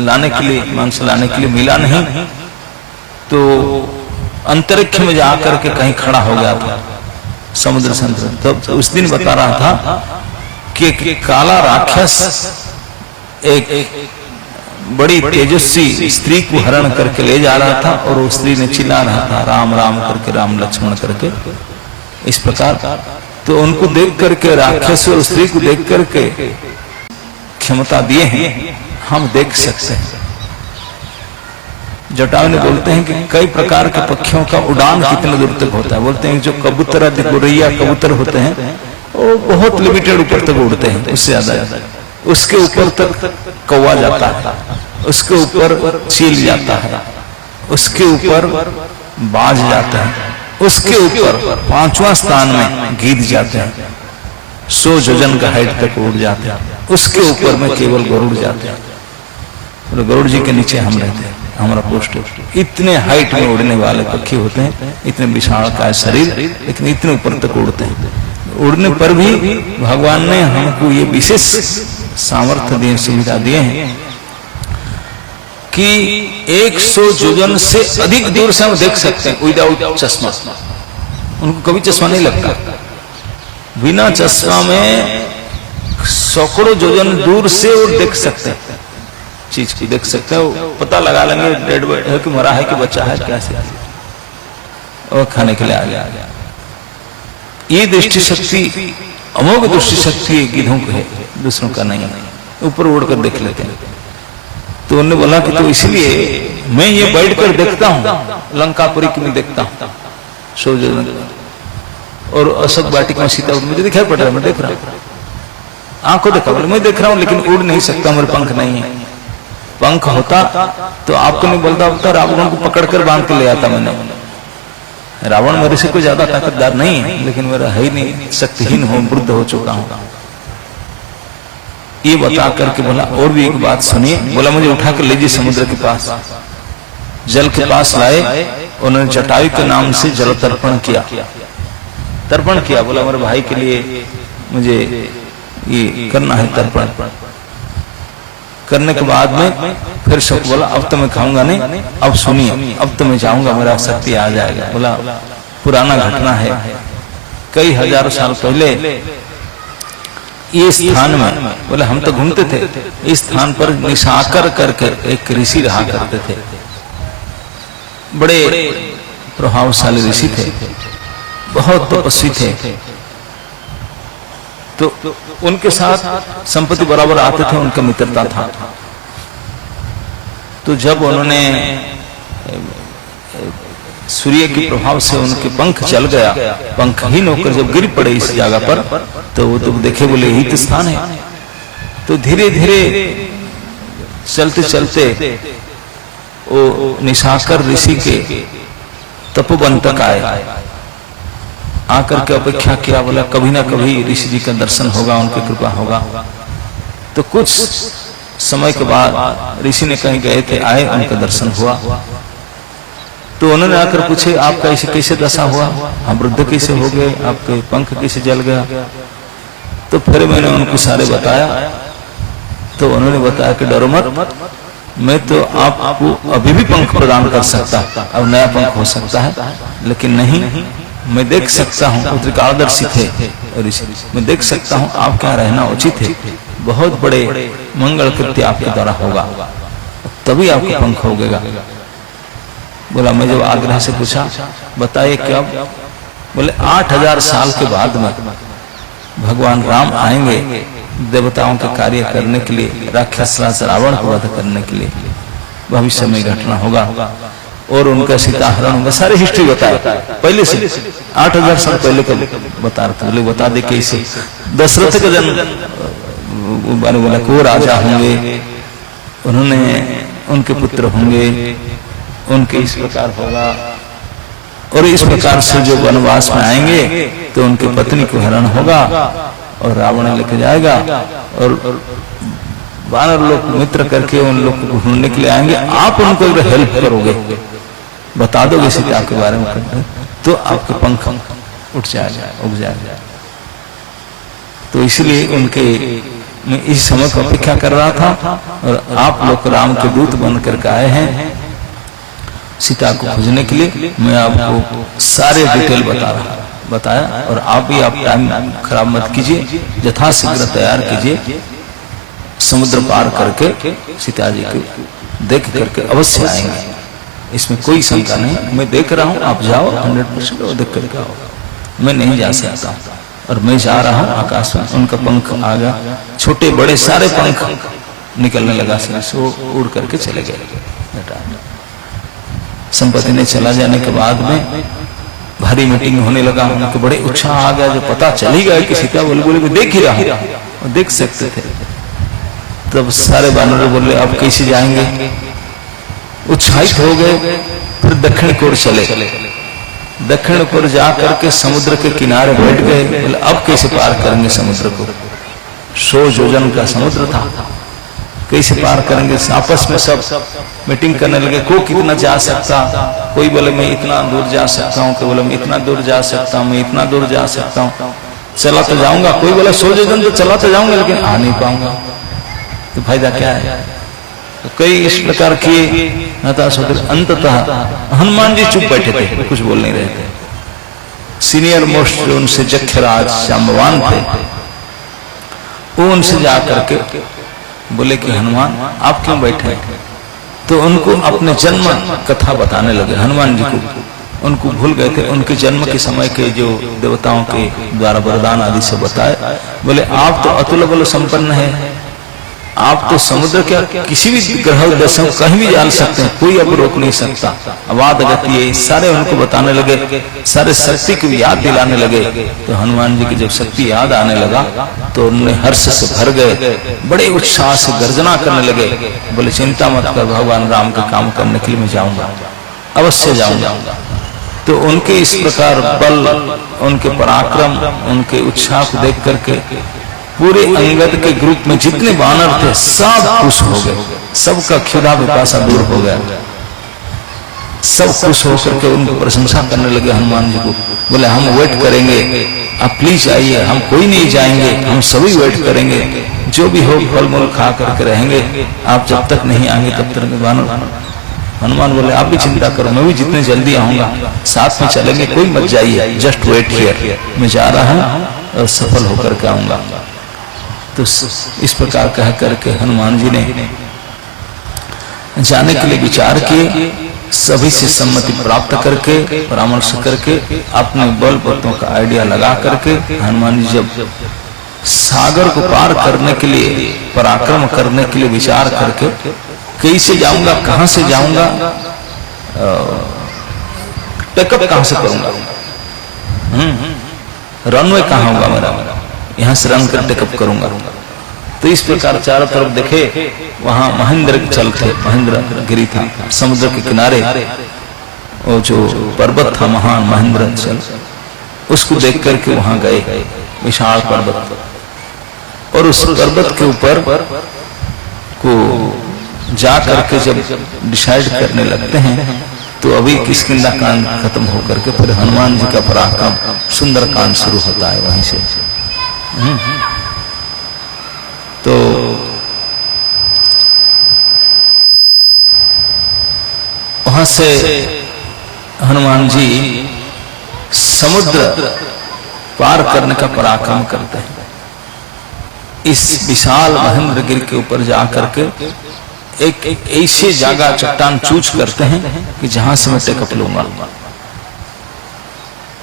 लाने के लिए, मांस लाने के लिए, मिला नहीं। तो अंतरिक्ष में जाकर के कहीं खड़ा हो गया था समुद्र संतरण। तो उस दिन बता रहा था कि काला राक्षस एक बड़ी तेजस्वी स्त्री को हरण करके ले जा रहा था, और उस स्त्री ने चिल्ला रहा था राम राम करके, राम लक्ष्मण करके, इस प्रकार। तो उनको देख करके, राक्षस और स्त्री को देख करके क्षमता दिए हैं, हम देख सकते हैं। जटायु ने बोलते हैं कि कई प्रकार के पक्षियों का उड़ान कितने दूर तक होता है। बोलते हैं जो कबूतर, गोरैया कबूतर होते हैं, वो बहुत लिमिटेड ऊपर तक उड़ते हैं, उससे ज्यादा। उसके ऊपर तक कौवा जाता है, उसके ऊपर चील जाता है, उसके ऊपर बाज जाता है, उसके ऊपर 5वां स्थान में गीद जाते हैं, 100 योजन का हाइट तक उड़ जाते हैं। उसके ऊपर में केवल गरुड़ जाते हैं। तो गरुड़ जी के नीचे हम रहते हैं, हमारा पोस्ट। इतने हाइट में उड़ने वाले पक्षी होते हैं, इतने विशाल का शरीर, लेकिन इतने ऊपर तक उड़ते हैं। उड़ने पर भी भगवान ने हमको ये विशेष सामर्थ्य दिए, सुविधा दिए हैं कि 100 योजन से अधिक दूर से हम देख सकते हैं विदाउट चश्मा। उनको कभी चश्मा नहीं लगता। बिना चश्मा में सैकड़ों योजन दूर से वो देख सकते हैं, चीज को देख सकते हैं। वो पता लगा लेंगे डेड है कि मरा है कि बच्चा है, कैसे, और खाने के लिए आ गया। ये दृष्टि शक्ति, अमोघ दृष्टि शक्ति गिद्धों को है, दूसरों का नहीं है। ऊपर उड़कर देख लेते हैं। तो उन्होंने बोला कि तो इसलिए मैं ये बैठकर देखता हूँ, लंकापुरी की मैं देखता हूँ, और अशोक वाटिका में सीता मुझे दिखाई पड़ रहा है, मैं देख रहा हूँ, आंखों देखा, मैं देख रहा हूँ, लेकिन उड़ नहीं सकता, मेरे पंख नहीं है। पंख होता तो आपको नहीं बोलता होता, रावण को पकड़कर बांध के ले आता मैंने। रावण मेरे से कोई ज्यादा ताकतदार नहीं है, लेकिन मेरा है ही नहीं, शक्तिहीन हूं, वृद्ध हो चुका हूं। ये बता करके बोला और भी एक बात सुनिए। बोला मुझे उठा कर ले जाइए समुद्र के पास। जल के पास लाए, उन्होंने जटायु के नाम से जल तर्पण किया। बोला मेरे भाई के लिए मुझे ये करना है तर्पण। करने के बाद में फिर सब बोला अब तो मैं खाऊंगा नहीं, अब सुनिए, अब तो मैं जाऊंगा, मेरा शक्ति आ जाएगा। बोला पुराना घटना है, कई हजारों साल पहले ये स्थान में, बोले हम तो घूमते थे, इस स्थान पर निशाकर करके एक ऋषि रहा करते थे, बड़े प्रभावशाली ऋषि थे, बहुत तपस्वी थे। तो उनके साथ संपत्ति बराबर आते थे, उनका मित्रता था। तो जब उन्होंने सूर्य के प्रभाव से उनके पंख चल गया, पंखहीन होकर जब गिर पड़े इस जगह पर, तो वो तो देखे बोले यही तो स्थान है। तो धीरे धीरे चलते चलते वो निशाकर ऋषि के तपोवन तक आए। आकर के अपेक्षा किया, बोला कभी ना कभी ऋषि जी का दर्शन होगा, उनकी कृपा होगा। तो कुछ समय के बाद ऋषि ने कहीं गए थे, आए, उनका दर्शन हुआ। तो उन्होंने आकर पूछे आपका ऐसे कैसे दशा हुआ, हम वृद्ध कैसे हो गए, आपके पंख कैसे जल गया। तो फिर मैंने उनको सारे बताया। तो उन्होंने बताया कि डरो मत, मैं तो आपको अभी भी पंख प्रदान कर सकता, अब नया पंख हो सकता है, लेकिन नहीं, मैं देख सकता हूँ, त्रिकालदर्शी थे ऋषि, मैं देख सकता हूँ आपके यहाँ रहना उचित है, बहुत बड़े मंगल कृत्य आपके द्वारा होगा, तभी आपका पंख होगा। बोला मैं जब आग्रह से पूछा बताइए क्या, बोले 8000 साल के बाद में भगवान राम आएंगे देवताओं के कार्य करने के लिए, राक्षस रावण को वध करने के लिए, भविष्य में घटना होगा और उनका सीता हरण होगा। सारी हिस्ट्री बताया पहले से, 8000 साल पहले का बता रहा था। बता दे कैसे दशरथ का जन्म, बोला कि वो राजा होंगे, उन्होंने उनके पुत्र होंगे, उनके इस प्रकार होगा, और इस प्रकार से जो वनवास में आएंगे तो उनकी पत्नी को हरण होगा और रावण लेके जाएगा, और वानर लोग मित्र करके उन लोग को ढूंढने के लिए आएंगे, आप उनको अगर हेल्प करोगे, बता दोगे सीता के बारे में, तो आपके पंख उठ जाएगा, उग जाएगा। तो इसलिए उनके मैं इस समय को अपेक्षा कर रहा था, और आप लोग राम के दूत बन करके आए हैं सीता को खोजने के लिए। मैं आपको सारे डिटेल बताया, और आप भी आप टाइम खराब मत कीजिए, यथाशीघ्र तैयार कीजिए, समुद्र पार करके सीता जी को देख करके अवश्य आएंगे, इसमें कोई शंका नहीं। मैं देख रहा हूँ, आप जाओ 100% देख करके आओ, मैं नहीं जा सकता, और मैं जा रहा हूँ आकाश में। उनका पंख आ गया, छोटे बड़े सारे पंख निकलने लगा, से उड़ करके चले गए। संपत्ति ने चला जाने के बाद में भारी मीटिंग होने लगा, उनको बड़े उत्साह आ गया, जो पता चल ही गया कि सीता बोले मैं देख ही रहा, और देख सकते थे। तब सारे वानर बोले अब कैसे जाएंगे, उत्साहित हो गए। फिर दक्षिण की ओर चले, दक्षिण की ओर जा करके समुद्र के किनारे बैठ गए। बोले अब कैसे पार करेंगे समुद्र को, 100 योजन का समुद्र था, कैसे पार करेंगे। आपस में सब मीटिंग करने लगे, को कितना जा सकता, कोई बोले मैं इतना दूर जा सकता हूँ, कोई बोले मैं इतना दूर जा सकता हूँ, मैं इतना दूर जा सकता हूँ, चला तो जाऊंगा। कोई बोला 100 योजन तो चला तो जाऊंगा, लेकिन आ नहीं पाऊंगा, तो फायदा क्या है। तो कई इस प्रकार किए, अंततः हनुमान जी चुप बैठे थे, कुछ बोल नहीं रहे थे। सीनियर मोस्ट जो उनसे जख्यराज जाम्बवान थे, वो उनसे जा करके बोले कि हनुमान आप क्यों बैठे। तो उनको अपने जन्म कथा बताने लगे हनुमान जी को। उनको भूल गए थे, उनके जन्म के समय के जो देवताओं के द्वारा वरदान आदि से बताए। बोले आप तो अतुल बल संपन्न है, आप तो समुद्र के किसी भी ग्रह दशा कहीं भी जान सकते हैं, कोई अब रोक नहीं सकता। अवाद गति है, सारे उनको बताने लगे, सारे शक्ति को याद दिलाने लगे। तो हनुमान जी की जब शक्ति याद आने लगा तो उन्हें हर्ष से भर गए, बड़े उत्साह से गर्जना करने लगे। बोले चिंता मत कर, भगवान राम का काम करने के लिए मैं जाऊंगा, अवश्य जाऊंगा। तो उनके इस प्रकार बल, उनके पराक्रम, उनके उत्साह को देख करके पूरे अंगद के ग्रुप में जितने वानर थे सब खुश हो गए, सबका क्षुधा पिपासा दूर हो गया। सब खुश होकर के उनको प्रशंसा करने लगे हनुमान जी को। बोले हम वेट करेंगे, आप प्लीज आइए, हम कोई नहीं जाएंगे, हम सभी वेट करेंगे, जो भी हो फल मूल खा करके रहेंगे, आप जब तक नहीं आएंगे तब तक। हनुमान बोले आप भी चिंता करो, मैं भी जितने जल्दी आऊंगा साथ में चलेंगे, कोई मत जाइए, जस्ट वेट हियर, मैं जा रहा हूं और सफल होकर के आऊंगा। तो इस प्रकार कह करके हनुमान जी ने जाने के लिए विचार किए, सभी से सम्मति प्राप्त करके परामर्श करके अपने बल बूतों का आइडिया लगा करके हनुमान जी जब सागर को पार करने के लिए, पराक्रम करने के लिए विचार करके, कैसे जाऊंगा, कहां से जाऊंगा, टेकअप कहां से करूंगा, रनवे कहां होगा मेरा, यहां से रन कर टेकअप करूंगा। तो इस प्रकार चारों तरफ देखे, वहां महेंद्र चल थे, महेंद्र गिरी था समुद्र के किनारे, वो जो पर्वत था महान महेंद्र चल, उसको देख करके वहां गए, विशाल पर्वत, और उस पर्वत के ऊपर को जा करके जब डिसाइड करने लगते हैं तो अभी किष्किंधा कांड खत्म होकर के फिर हनुमान जी का पराक्रम सुंदर कांड शुरू होता है वहीं से। तो वहां से हनुमान जी समुद्र पार करने का पराक्रम करते हैं। इस विशाल महेंद्रगिरी के ऊपर जा करके एक ऐसी जगह चट्टान चूज करते हैं कि जहां से मैं टेकअप लूंगा।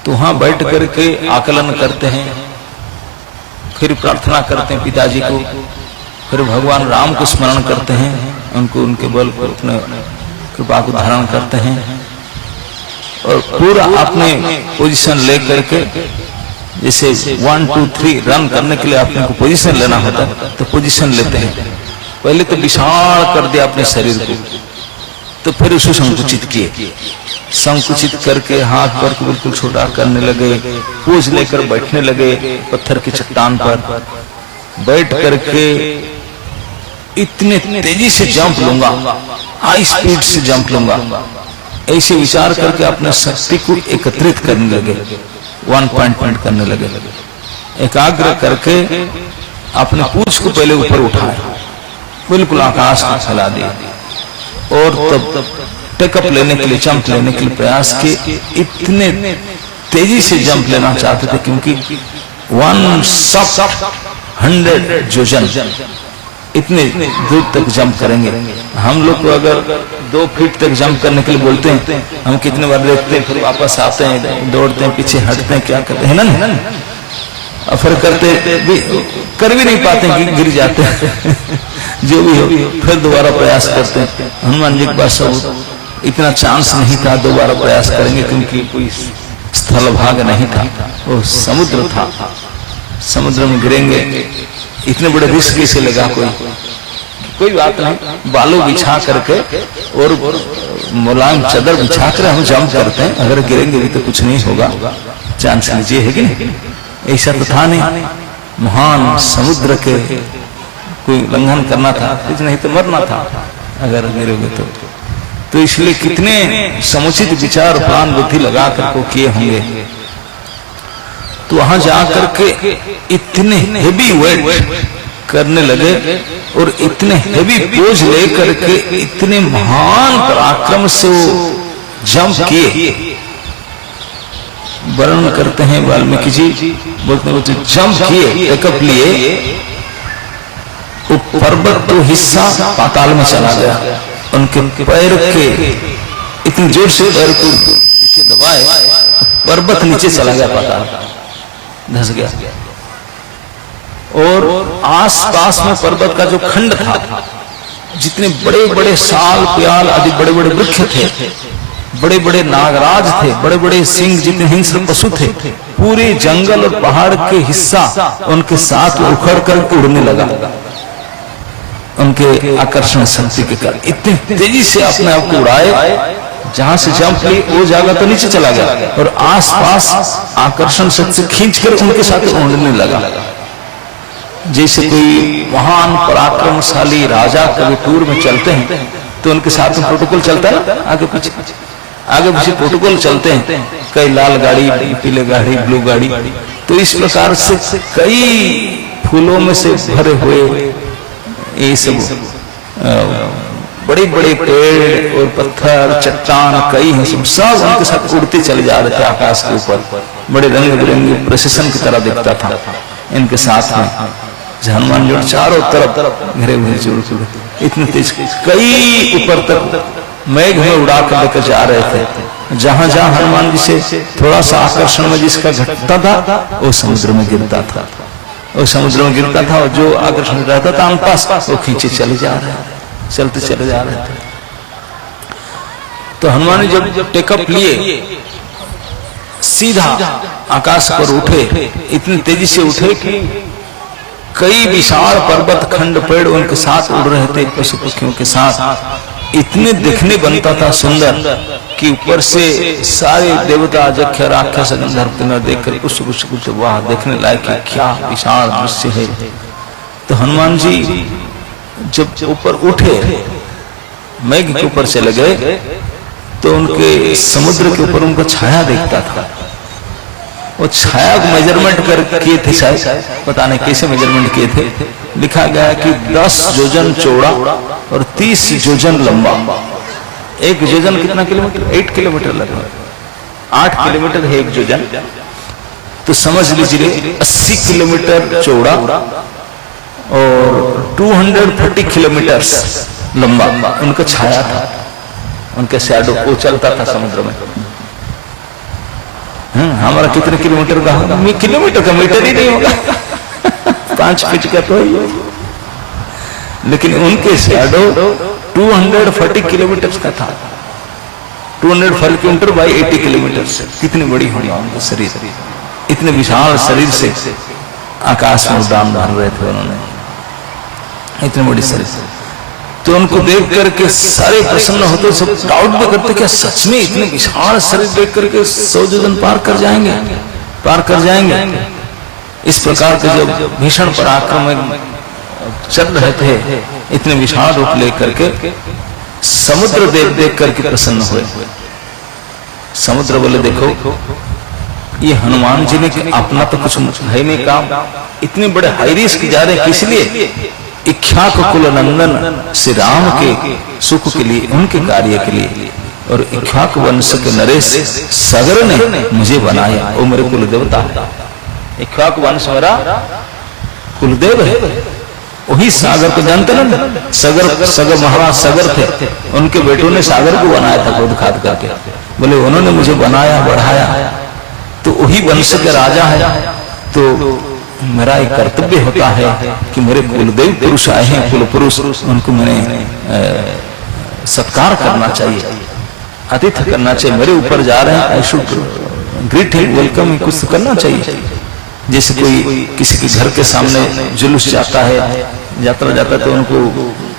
तो वहां बैठ करके आकलन करते हैं, फिर प्रार्थना करते हैं पिताजी को, फिर भगवान राम को स्मरण करते हैं, उनको उनके बल पर अपने कृपा को धारण करते हैं, और पूरा अपने पोजीशन ले करके, जैसे 1 2 3 रन करने के लिए आपने को पोजीशन लेना होता है, तो पोजीशन लेते हैं। पहले तो विशाल कर दिया अपने शरीर को, तो फिर उसे संकुचित किए, संकुचित करके हाथ पर को बिल्कुल छोटा करने लगे, पोज लेकर बैठने लगे पत्थर की चट्टान पर बैठ करके, इतने तेजी से जंप लूंगा, हाई स्पीड से जंप लूंगा, ऐसे विचार करके अपने शक्ति को एकत्रित करने लगे, वन पॉइंट करने लगे, एकाग्र करके अपने पूंछ को पहले ऊपर उठाए, बिल्कुल आकाश में फैला दिया, और तब टेकअप लेने के लिए, जंप लेने के लिए प्रयास किए। इतने तेजी से जंप लेना चाहते थे क्योंकि 100 जोजन इतने दूर तक जंप करेंगे। हम लोग को अगर 2 फीट तक जंप करने के लिए बोलते हैं, हम कितने बार देखते हैं, फिर वापस आते हैं, दौड़ते हैं, पीछे हटते हैं, क्या करते हैं ना, और फिर करते भी कर भी नहीं पाते कि गिर जाते हैं जो भी हो, फिर दोबारा प्रयास करते हैं। हनुमान जी के पास इतना चांस नहीं था दोबारा प्रयास करेंगे, क्योंकि कोई स्थल भाग नहीं था, वो समुद्र था, समुद्र में गिरेंगे, इतने बड़े रिस्क कैसे लगा, कोई बात नहीं, बालू बिछा करके और मुलायम चादर बिछा कर हम जंप करते हैं, अगर गिरेंगे भी तो कुछ नहीं होगा, चांस लीजिए, है कि नहीं? ऐसा तो था नहीं, महान समुद्र के कोई उल्लंघन करना था, कुछ नहीं तो मरना था अगर गिरोगे तो इसलिए कितने समुचित विचार प्लान बुद्धि लगा कर को किए होंगे। तो वहां जाकर के इतने हेवी वेट करने लगे और इतने हेवी बोझ लेकर के इतने महान पराक्रम से वो जंप किए। वर्णन करते हैं वाल्मीकि जी, बोलते हैं जंप किए, टेकअप लिए, वो पर्वत तो हिस्सा पाताल में चला गया, उनके पैर के इतनी जोर से पैर को नीचे दबाए, पर्वत नीचे चला गया, पाताल धंस गया। और आसपास में पर्वत का जो खंड था, जितने बड़े बड़े साल प्याल आदि बड़े बड़े वृक्ष थे, बड़े बड़े नागराज थे, बड़े बड़े सिंह जितने हिंस्र पशु थे, पूरे जंगल और पहाड़ के हिस्सा उनके साथ उखड़ कर उड़ने लगा, उनके आकर्षण शक्ति के कारण इतने तेजी से अपने आप को उड़ाए, जहां से जंप ली वो जगह तो नीचे चला गया और आसपास आकर्षण शक्ति से खींचकर उनके साथ उड़ने लगा। जैसे कोई महान पराक्रमशाली राजा कभी टूर में चलते हैं तो उनके साथ में प्रोटोकॉल चलता है ना, आगे पीछे आगे पीछे प्रोटोकॉल चलते हैं, कई लाल गाड़ी, पीले गाड़ी, ब्लू गाड़ी। तो इस प्रकार से कई फूलों में से भरे हुए ये सब बड़े बड़े पेड़ और पत्थर, चट्टान कई हैं, सब उनके साथ उड़ते चले जा रहे थे आकाश के ऊपर। बड़े रंग बिरंगे प्रोसेशन की तरह दिखता था इनके साथ में। हनुमान जी चारों तरफ घिरे हुए जोड़ इतने तेज, कई ऊपर तक मेघ में उड़ा कर लेकर जा रहे थे। जहां जहां हनुमान जी से थोड़ा सा आकर्षण में जिसका घटता था वो समुद्र में गिरता था, वो समुद्र में गिरता था। और जो आकर्षण रहता था आसपास वो खींचे चले जा रहे थे, चलते चले जा रहे थे। तो हनुमान जी जब टेकअप लिए सीधा आकाश पर उठे, इतनी तेजी से उठे कि कई विशाल पर्वत खंड पेड़ उनके साथ उड़ रहे थे, पशु पक्षियों के साथ। इतने दिखने बनता था सुंदर कि ऊपर से सारे देवता जख्य राक्षस गंधर्व देख कर कुछ वाह देखने लायक है, क्या विशाल दृश्य है। तो हनुमान जी जब ऊपर उठे, मेघ के ऊपर चले गए, तो उनके समुद्र के ऊपर उनका छाया दिखता था। वो छाया को मेजरमेंट कर किए थे, शायद पता नहीं कैसे मेजरमेंट किए थे। लिखा गया कि 10 योजन चौड़ा और 30 योजन लंबा। एक योजन कितना किलोमीटर? 8 किलोमीटर लगभग, 8 किलोमीटर है एक योजन। तो समझ लीजिए 80 किलोमीटर चौड़ा और 230 किलोमीटर लंबा उनका छाया था, उनके शैडो वो चलता था समुद्र में। हमारा कितने किलोमीटर का होगा? किलोमीटर का मीटर ही नहीं होगा 5 फीट का तो ही, लेकिन उनके शैडो 240 किलोमीटर का था। 240 किलोमीटर बाई 80 किलोमीटर से कितनी बड़ी होगी उनका शरीर। इतने विशाल शरीर से आकाश में उड़ान भर रहे थे उन्होंने, इतने बड़ी शरीर। तो उनको देख करके सारे प्रसन्न होते, सब डाउट भी करते क्या सच में इतने विशाल शरीर देख करके 100 योजन पार कर जाएंगे, पार कर जाएंगे। इस प्रकार के जब भीषण पराक्रम में चल रहे थे, इतने विशाल रूप लेकर के समुद्र देख करके प्रसन्न हुए। समुद्र बोले देखो ये हनुमान जी ने अपना तो कुछ है नहीं काम, इतने बड़े हाई रिस्क जा रहे हैं, किस लिए? इक्ष्वाकु कुल नंदन श्री राम के सुख के लिए, उनके कार्य के लिए। और इक्ष्वाकु वंश के नरेश सगर ने मुझे बनाया, वो मेरे कुल देवता है। इक्ष्वाकु वंश मेरा कुलदेव है। वही सागर को जानते ना, सगर महाराज सगर थे, उनके बेटों ने सागर को बनाया था गोद खाद करके। बोले उन्होंने मुझे बनाया बढ़ाया, तो वही वंश के राजा है। तो मेरा एक कर्तव्य होता है कि मेरे कुलदेव पुरुष आए हैं, कुल पुरुष, उनको मैंने सत्कार करना चाहिए, आतिथ्य करना चाहिए। मेरे ऊपर जा रहे हैं, I should greet him, welcome, कुछ तो करना चाहिए। जैसे कोई किसी के घर के सामने जुलूस जाता है, यात्रा जाता है, तो उनको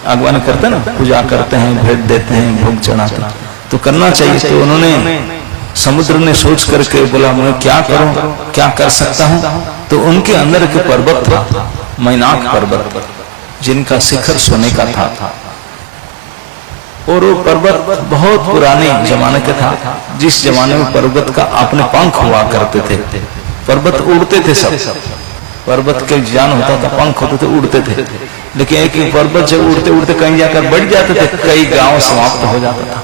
आगवान करते हैं ना, पूजा करते हैं, भेंट देते हैं, भोग चढ़ाते हैं, तो करना चाहिए। तो उन्होंने, समुद्र ने सोच करके बोला मैं क्या करूं, क्या कर सकता हूं? तो उनके अंदर एक पर्वत था, मैनाक पर्वत, जिनका शिखर सोने का था। और वो पर्वत बहुत पुराने जमाने का था, जिस जमाने में पर्वत का अपने पंख हुआ करते थे, पर्वत उड़ते थे सब। पर्वत के जान होता था, पंख होते थे, उड़ते थे। लेकिन एक पर्वत जब उड़ते उड़ते कहीं जाकर बढ़ जाते थे, कई गांव समाप्त हो जाता था।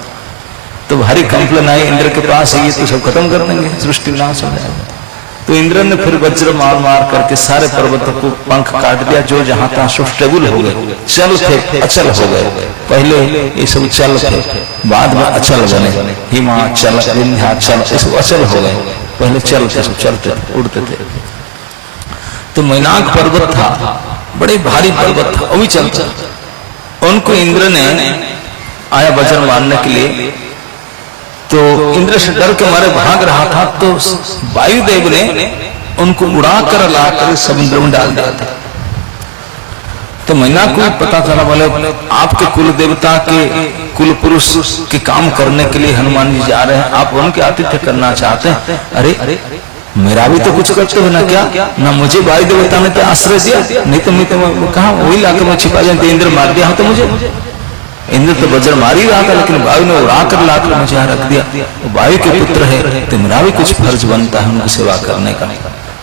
तो भारी कंप्लेन आई इंद्र के पास, ये तो सब खत्म कर देंगे, सृष्टि नाश हो जाएगा। तो इंद्र ने फिर वज्र मार मार करके सारे पर्वतों को पंख काट दिया, जो जहां था सब स्टेबल हो गए, चल थे, अचल हो गए। पहले ये सब चल थे, बाद में अचल बने, हिमाचल विंध्याचल, ये सब अचल हो गए। पहले चल थे, सब चलते उड़ते थे। तो मैनाक पर्वत था, बड़े भारी पर्वत था, वो भी चलता। उनको इंद्र ने आया वज्र मारने के लिए, तो इंद्र से डर के मारे भाग रहा था, तो वायुदेव ने उनको उड़ा कर लाकर समुद्र में डाल दिया था। तो मैना को पता चला, बोले आपके कुल देवता के कुल पुरुष के काम करने के लिए हनुमान जी जा रहे हैं, आप उनके आतिथ्य करना चाहते हैं। अरे मेरा भी तो कुछ करते हो ना, क्या ना मुझे वायु देवता ने तो आश्रय दिया, नहीं तो मैं कहा वही लाकर मैं छिपा जाए, इंद्र मार दिया हो तो मुझे इंद्र तो वज्र मार ही रहा था, लेकिन वायु ने उड़ा कर लाकर मुझे यहाँ रख दिया। वो वायु के पुत्र है, तो मेरा भी कुछ फर्ज बनता है उनकी सेवा करने का।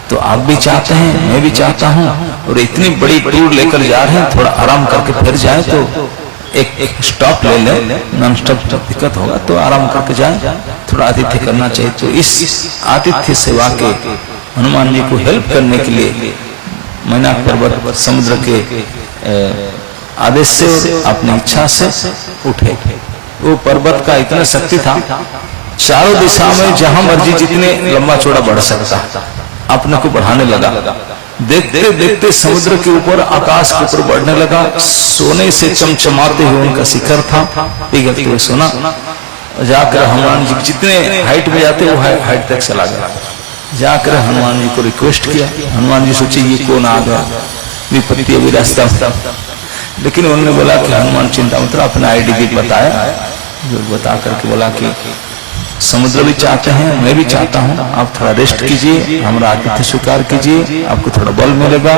तो आप भी चाहते हैं, मैं भी चाहता हूँ, और इतनी बड़ी टूर लेकर जा रहे हैं, थोड़ा आराम करके फिर जाए तो एक स्टॉप ले ले, नॉन स्टॉप दिक्कत होगा, तो आराम करके जाए, थोड़ा आतिथ्य करना चाहिए। तो इस आतिथ्य सेवा के हनुमान जी को हेल्प करने के लिए मैनाक पर्वत समुद्र के आदेश से और अपनी इच्छा से उठे। वो पर्वत का इतना शक्ति था, चारों दिशा में जहां मर्जी जितने लंबा चौड़ा बढ़ सकता अपने को बढ़ाने लगा। देखते देखते समुद्र के ऊपर, आकाश के ऊपर बढ़ने लगा। सोने से चमचमाते हुए उनका शिखर था, पिघलते हुए सोना। जाकर हनुमान जी जितने हाइट में जाते वो हाइट तक चला गया। जाकर हनुमान जी को रिक्वेस्ट किया। हनुमान जी सोचे ये कौन आ गया, विपत्ति अभी रास्ता। लेकिन उन्होंने बोला कि हनुमान चिंता मत करो, अपना आईडी भी बताया, जो बता करके बोला कि समुद्र भी चाहते हैं, मैं भी चाहता हूँ, आप थोड़ा रेस्ट कीजिए, हमारा आतिथ्य स्वीकार कीजिए, आपको थोड़ा बल मिलेगा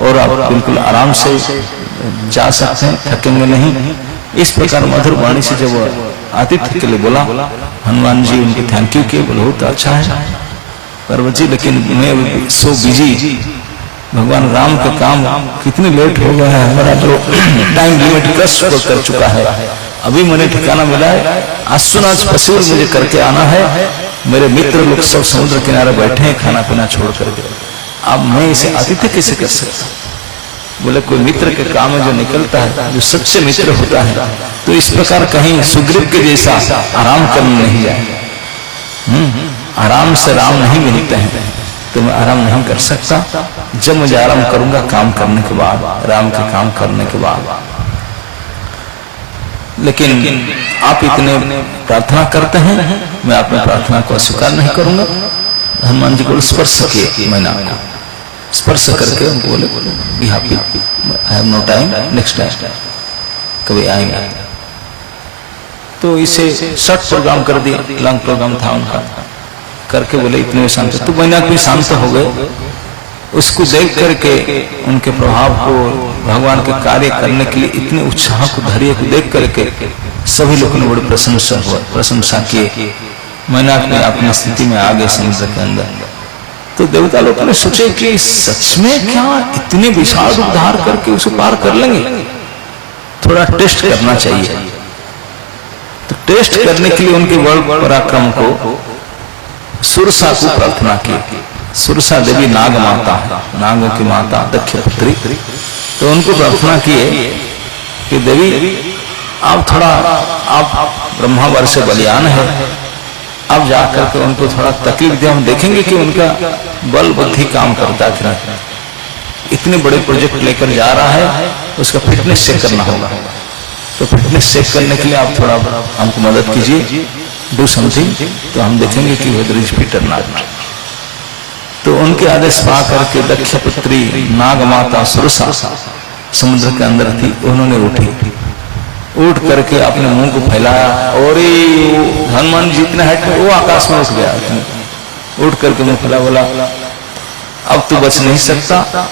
और आप बिल्कुल आराम से जा सकते हैं, थकेंगे नहीं। इस प्रकार मधुर वाणी से जब आतिथ्य के लिए बोला, हनुमान जी उनके थैंक यू किए, बहुत अच्छा है पर्वत जी, लेकिन मैं सो बिजी, भगवान राम का काम कितने लेट हो गया है, हमारा जो टाइम लिमिट क्रॉस कर चुका है, अभी मैंने ठिकाना मिला है, आज सुनाज पसूर मुझे करके आना है। मेरे मित्र लोग सब समुद्र किनारे बैठे हैं खाना पीना छोड़ करके, अब मैं इसे आतिथ्य कैसे कर सकता? बोले कोई मित्र के काम में जो निकलता है, जो सच्चे मित्र होता है, तो इस प्रकार कहीं सुग्रीव के जैसा आराम करने नहीं जाए। आराम से राम नहीं मिलते हैं, तो मैं आराम नहीं कर सकता। जब मुझे आराम करूंगा काम करने के बाद, राम के काम करने के बाद। लेकिन आप इतने प्रार्थना करते हैं, मैं अपनी प्रार्थना को अस्वीकार नहीं करूंगा। हनुमान जी को स्पर्श किए, मैंने आपको स्पर्श करके उनको बोले be happy, I have no time, next time कभी आएंगे। तो इसे शॉर्ट प्रोग्राम कर दिया, लॉन्ग प्रोग्राम था उनका, करके बोले इतने शांत। तो मैनाक भी शांत हो गए। उसको देख करके उनके प्रभाव को, भगवान के कार्य करने के लिए इतने उत्साह को, धैर्य को देख करके सभी लोगों ने बड़ी प्रशंसा किए। मैनाक ने अपनी स्थिति में आ गए समुद्र के अंदर। तो देवता लोग ने सोचे कि सच में क्या इतने विशाल रूप धार करके उसे पार कर लेंगे, थोड़ा टेस्ट करना चाहिए। तो टेस्ट करने के लिए उनके बल पराक्रम को सुरसा को प्रार्थना की। सुरसा देवी नाग माता है, नागों की माता, दक्ष पुत्री। तो उनको प्रार्थना किए कि देवी आप थोड़ा, आप ब्रह्मावर से बलियान है, अब जाकर के उनको थोड़ा तकलीफ दे, हम देखेंगे कि उनका बल बुद्धि काम करता है कि नहीं। इतने बड़े प्रोजेक्ट लेकर जा रहा है, उसका फिटनेस चेक करना होगा। तो फिटनेस चेक करने के लिए आप थोड़ा हमको मदद कीजिए, डू समथिंग, तो हम देखेंगे कि वेदर इज फिट और नॉट। तो उनके आदेश पा करके दक्ष पुत्री नाग माता सुरसा समुद्र के अंदर थी, उन्होंने उठी, उठ करके अपने मुंह को फैलाया और हनुमान जी जितने हाइट में, वो आकाश में उठ गया। उठ करके मुंह फैला, बोला अब तू बच नहीं सकता,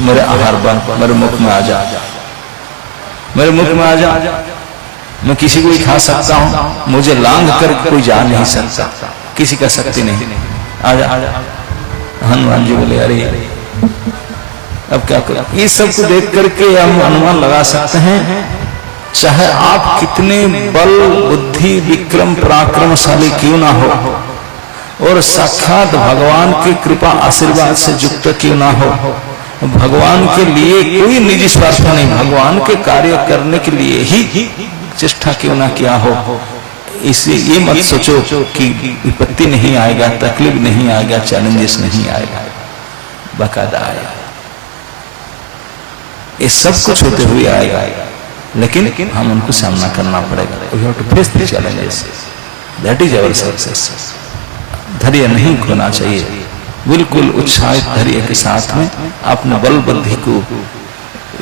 मेरे आहार बन, मेरे मुख में आ जा, मेरे मुख में आ जा, मैं किसी को ही खा सकता हूँ, मुझे लांघ कर कोई जा नहीं सकता, किसी का शक्ति नहीं, आजा। हनुमान जी बोले अरे अब क्या करें? इस सब को देख करके हम अनुमान लगा सकते हैं, चाहे आप कितने बल बुद्धि विक्रम पराक्रमशाली क्यों ना हो, और साक्षात भगवान की कृपा आशीर्वाद से युक्त क्यों ना हो, भगवान के लिए कोई निजी स्वार्थ नहीं, भगवान के कार्य करने के लिए ही चेष्टा क्यों ना किया हो, इसलिए ये मत सोचो कि विपत्ति नहीं आएगा, तकलीफ नहीं आएगा, चैलेंजेस नहीं आएगा, बकायदा आएगा। ये सब कुछ होते हुए आएगा, लेकिन हम उनको सामना करना पड़ेगा। We have to face the challenges. That is our success. धैर्य नहीं खोना चाहिए, बिल्कुल उत्साहित धैर्य के साथ में अपने बल बुद्धि को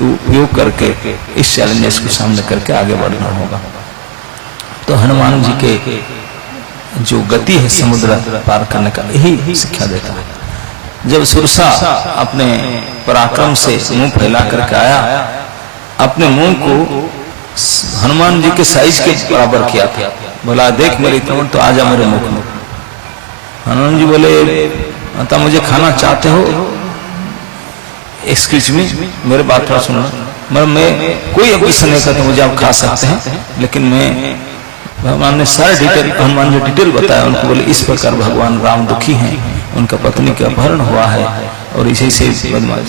उपयोग करके इस चैलेंजेस को सामने करके आगे बढ़ना होगा। तो हनुमान जी के जो गति है समुद्र पार करने का, यही शिक्षा देता है। जब सुरसा अपने पराक्रम से मुंह फैला करके आया, अपने मुंह को हनुमान जी के साइज के बराबर किया था। बोला देख मेरे इतना तो आ जा मेरे मुख में। हनुमान जी बोले माता मुझे खाना चाहते हो? एक्सक्यूज मी, मेरे बात थोड़ा सुनना। मतलब मैं कोई ऑब्जेक्शन नहीं करता, मुझे आप खा सकते हैं, लेकिन मैं भगवान ने सारे डिटेल, हनुमान जी डिटेल बताया उनको। बोले इस प्रकार भगवान राम दुखी हैं, उनका पत्नी का अपहरण हुआ है और इसे से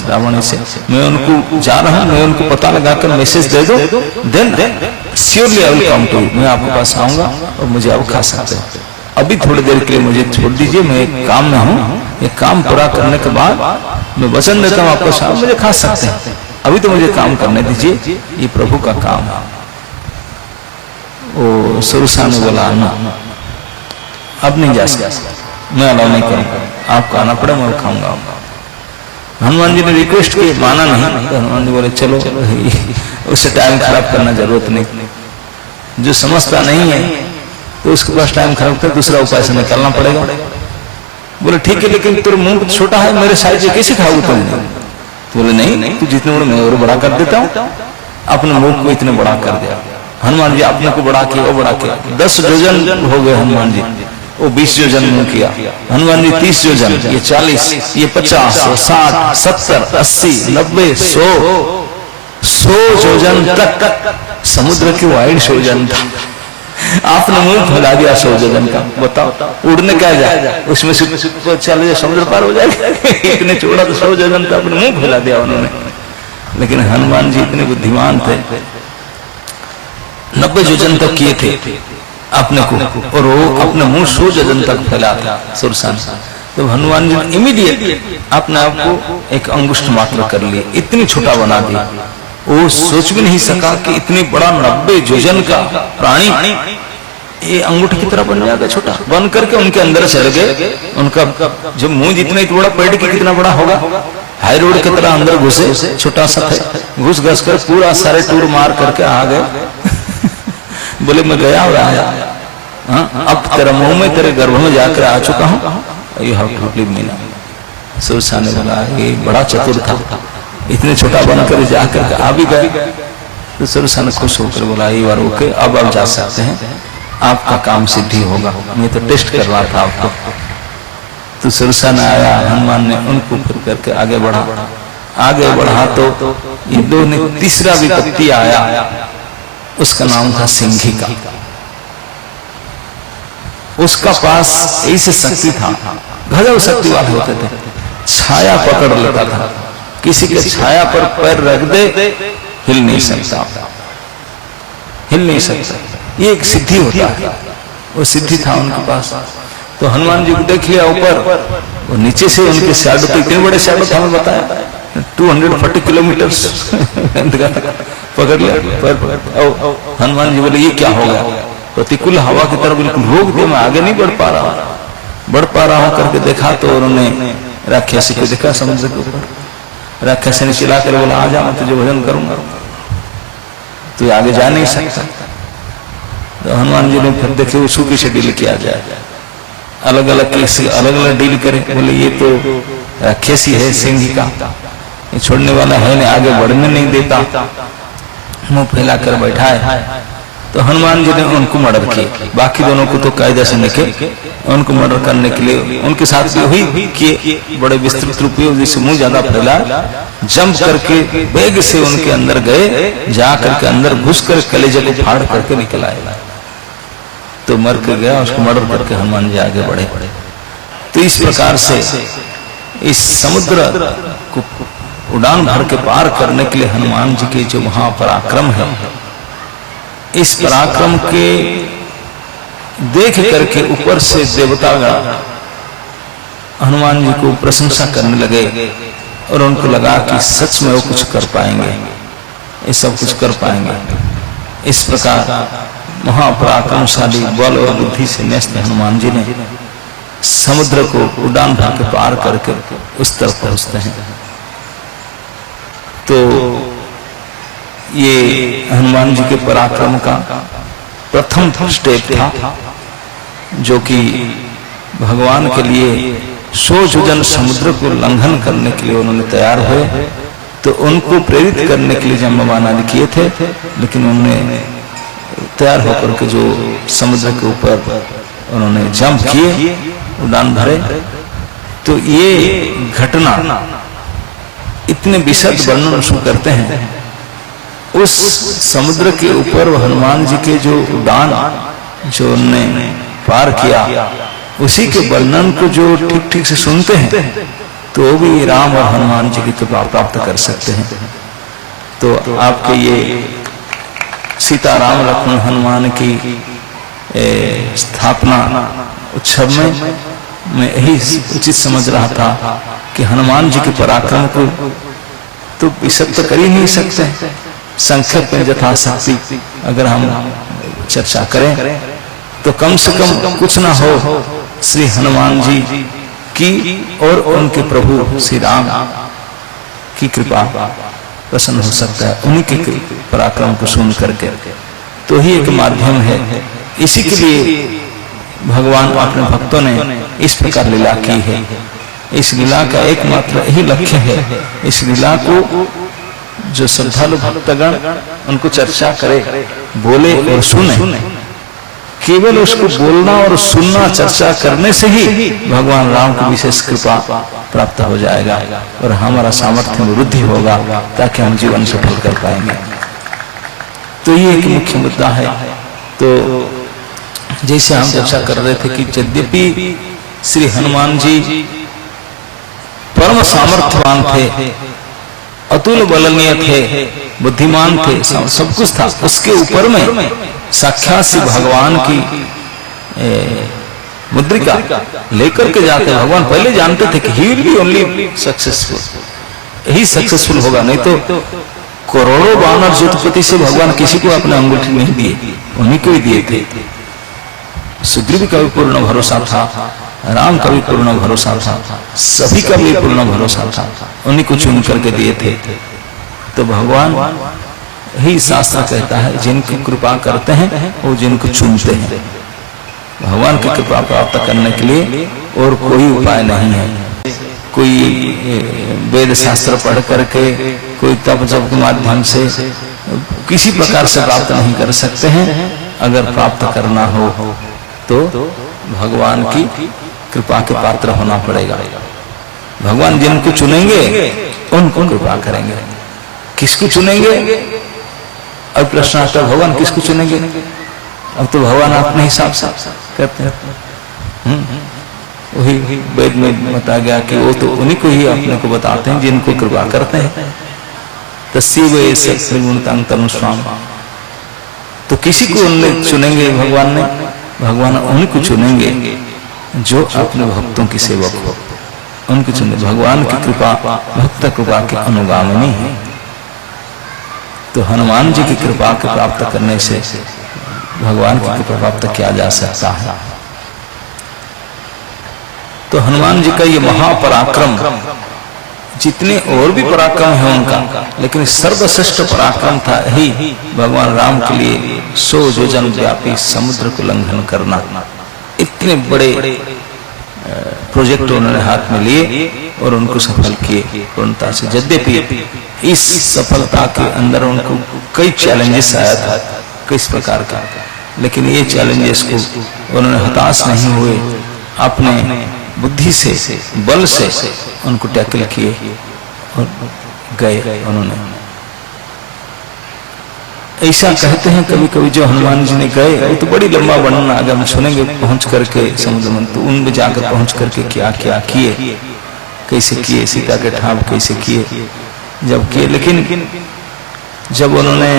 रावण से, मैं उनको जा रहा हूँ, मैं उनको पता लगाकर मैसेज दे दो, then surely I will come to you, मैं आपके पास आऊंगा और मुझे आप खा सकते हैं। अभी थोड़ी देर के लिए मुझे छोड़ दीजिए, मैं एक काम में हूँ, ये काम पूरा करने के बाद मैं वचन देता हूँ आपको साथ मुझे खा सकते हैं, अभी तो मुझे काम करने दीजिए, ये प्रभु का काम है। वो सुरसा ने बोला ना, अब नहीं जा सकता, मैं अलाउ नहीं करूंगा, आपको आना पड़े, मैं खाऊंगा। हनुमान जी ने रिक्वेस्ट की, माना नहीं, तो हनुमान जी बोले चलो उससे टाइम खराब करना जरूरत नहीं, जो समझता नहीं है तो उसके पास टाइम खराब कर दूसरा उपाय से निकालना पड़ेगा। बोले ठीक है, लेकिन तेरे मुंह छोटा है, मेरे साइज कैसे खाओगे तुम? तो बोले नहीं, तू जितने बड़े मैं और बड़ा कर देता हूँ, अपने मुंह को इतने बड़ा कर दिया। हनुमान जी अपने को बड़ा किया, वो बड़ा किया, 10 योजन हो गए हनुमान जी, वो 20 योजन मुंह किया, हनुमान जी 30 योजन, ये 40, ये 50, 60, 70, 80, 90, 100 योजन तक समुद्र की वाइड योजन था। आपने मुंह फैला दिया 100 योजन का, बताओ उड़ने क्या जाए, उसमें से चले जाए समुद्र पार हो जाएगा। इतने चौड़ा तो 100 योजन का अपने मुंह फैला दिया उन्होंने। लेकिन हनुमान जी इतने बुद्धिमान थे, 90 योजन तक किए थे अपने को, और वो अपने मुंह 100 योजन तक फैला था सुरसान। तो हनुमान जी ने इमीडिएट अपने आप को एक अंगुष्ठ मात्र कर लिए, इतनी छोटा बना दिया। वो सोच भी नहीं सका कि इतनी बड़ा 90 योजन का प्राणी ये अंगूठे की तरह बन जाएगा, छोटा बन करके उनके अंदर चल गए। उनका जो मुंह जितना ही बड़ा, पेट की कितना बड़ा होगा, हाई रोड की तरह अंदर घुसे, छोटा सा था, घुस घस कर पूरा सारे टूर मार करके आ गए। बोले मैं गया और आया, अब तेरा मुंह में तेरे गर्भ में जाकर आ चुका हूँ, you have to leave me now. Sursa ने बोला ये बड़ा चतुर था, इतने छोटा बनकर जाकर आ भी गए। तो सुरसा ने खुश होकर बोला ये बार ओके, अब आप जा सकते हैं, आपका काम सिद्धि होगा, मैं तो टेस्ट कर रहा था आपको। तो सुरसा ने आया, हनुमान ने उनको फिर करके आगे बढ़ा, आगे बढ़ा तो ये दो ने तीसरा विपत्ति आया, उसका नाम था सिंघी का। उसका पास ऐसे शक्ति था, गजब शक्ति वाले होते थे, छाया पकड़ लेता था, किसी के छाया पर पैर रख दे हिल नहीं सकता, हिल नहीं सकता, ये एक सिद्धि होता है, वो सिद्धि था उनके पास। तो हनुमान जी को देख लिया ऊपर, वो नीचे से उनके शैडो पे, इतने बड़े शैडो था, हमें बताया 240 किलोमीटर पकड़ लिया पैर। हनुमान जी बोले ये क्या हो गया? प्रतिकूल हवा की तरफ बिल्कुल रोक दिया, मैं आगे नहीं बढ़ पा रहा हूँ करके देखा तो उन्होंने राक्षसी को देखा समुद्र के ऊपर। राक्षसी ने चिल्ला कर बोला आ जा, मैं तुझे भोजन करूंगा, तू आगे जा नहीं सकता। तो हनुमान जी ने फिर देखे उसको किसे डील किया जाए, अलग अलग डील करे। बोले ये तो राक्षसी है, सिंह का, ये छोड़ने वाला है नहीं, आगे बढ़ने नहीं देता, मुंह फैला कर बैठा है। तो हनुमान जी ने उनको मर्डर किए, बाकी दोनों को तो कायदे से निकले, उनको मर्डर करने के लिए उनके साथ भी हुई कि बड़े विस्तृत रूप में जिससे मुंह ज्यादा फैला, जंप करके वेग से उनके अंदर गए, जा करके अंदर घुस कर कलेजे को फाड़ करके निकल आए। तो मर के गया, उसको मर्डर करके हनुमान जी आगे बढ़े। तो इस प्रकार से इस समुद्र को उड़ान भर के पार करने के लिए हनुमान जी के जो महापराक्रम है, इस पराक्रम के देख करके ऊपर से देवतागण हनुमान जी को प्रशंसा करने लगे और उनको लगा कि सच में वो कुछ कर पाएंगे, ये सब कुछ कर पाएंगे। इस प्रकार महापराक्रमशाली बल और बुद्धि से न्यस्त हनुमान जी ने समुद्र को उड़ान भर के पार करके उस तरफ पहुंचते हैं। तो ये हनुमान जी के पराक्रम का प्रथम स्टेप था, जो कि भगवान के लिए 100 योजन समुद्र को लंघन करने के लिए उन्होंने तैयार हुए तो उनको प्रेरित करने के लिए जम्बान आदि किए थे, लेकिन उन्होंने तैयार होकर के जो समुद्र के ऊपर उन्होंने जंप किए, उड़ान भरे। तो ये घटना इतने विशद वर्णन शुरू करते हैं। उस समुद्र के ऊपर हनुमान जी के जो उड़ान जो उन्होंने पार किया, उसी के वर्णन को जो ठीक ठीक से सुनते हैं तो भी राम और हनुमान जी की कृपा प्राप्त कर सकते हैं। तो आपके ये सीता राम लक्ष्मण हनुमान की स्थापना उत्सव में मैं यही उचित समझ रहा था कि हनुमान जी के पराक्रम को तो विशद तो कर ही नहीं सकते, संक्षेप में यथाशक्ति अगर हम चर्चा करें तो कम से कम कुछ ना हो श्री हनुमान जी की और उनके प्रभु श्री राम की कृपा प्रसन्न हो सकता है, उन्हीं के पराक्रम को सुन करके। तो ही एक माध्यम है। इसी के लिए भगवान अपने भक्तों ने इस प्रकार लीला की है। इस लीला का एकमात्र यही लक्ष्य है, इस लीला को जो श्रद्धालु भक्तगण उनको चर्चा करे, बोले और सुने। केवल उसको बोलना और सुनना, चर्चा करने से ही भगवान राम की विशेष कृपा प्राप्त हो जाएगा और हमारा सामर्थ्य में वृद्धि होगा, ताकि हम जीवन सफल कर पाएंगे। तो ये एक मुख्य मुद्दा है। तो जैसे हम चर्चा कर रहे थे कि यद्यपि श्री हनुमान जी परम सामर्थ्यवान थे, अतुल बलनीय थे, बुद्धिमान थे, सब कुछ था, उसके ऊपर में साक्षात श्री भगवान की मुद्रिका लेकर के जाते भगवान पहले जानते थे कि he will be only successful, he successful होगा। नहीं तो करोड़ों वानर जुटपति से भगवान किसी को अपने अंगूठी नहीं दिए, उन्हीं को ही दिए थे। सुग्रीव का भी पूर्ण भरोसा था, राम का भी पूर्ण भरोसा था, सभी का भी पूर्ण भरोसा था, उन्हीं को चुन करके दिए थे। तो भगवान ही शास्त्र कहता है जिनको कृपा करते हैं वो जिनको चुनते हैं। भगवान की कृपा प्राप्त करने के लिए और कोई उपाय नहीं है। कोई वेद शास्त्र पढ़ करके, कोई तप जप के माध्यम से किसी प्रकार से प्राप्त नहीं कर सकते हैं। अगर प्राप्त करना हो तो भगवान की कृपा के पात्र होना पड़ेगा। भगवान जिनको चुनेंगे उनको कृपा करेंगे। किसको चुनेंगे? अब प्रश्न आता है भगवान किसको चुनेंगे? अब तो भगवान अपने हिसाब से करते हैं। वही वेद में बता गया कि वो तो उन्हीं को ही अपने को बताते हैं जिनको कृपा करते हैं। तस्यैव एष त्रिगुणितं तनुष्वाम। तो किसी को उन्हें चुनेंगे भगवान ने, भगवान उन्हीं को चुनेंगे जो अपने भक्तों की सेवक हो, उनको चुने। भगवान की कृपा भक्त कृपा के अनुगामिनी है। तो हनुमान जी की कृपा को प्राप्त करने से भगवान की कृपा प्राप्त किया जा सकता है। तो हनुमान जी का ये महापराक्रम, जितने और भी पराक्रम है उनका, लेकिन सर्वश्रेष्ठ पराक्रम था ही भगवान राम के लिए 100 योजन व्यापी समुद्र को लंघन करना। इतने बड़े प्रोजेक्ट उन्होंने हाथ में लिए और उनको सफल किए पूर्णता से। यद्यपि इस सफलता के अंदर उनको कई चैलेंजेस आया था, किस प्रकार का, लेकिन ये चैलेंजेस को उन्होंने हताश नहीं हुए, अपने बुद्धि से, बल से उनको टैकल किए और गए उन्होंने। ऐसा कहते हैं कभी कभी जो हनुमान जी ने गए, वो तो बड़ी लंबा वर्णन आगे हम सुनेंगे पहुंच करके समुद्र में। तो उनमें जाकर पहुंच करके क्या क्या किए, कैसे किए, सीता के ठाव कैसे किए, जब किए। लेकिन जब उन्होंने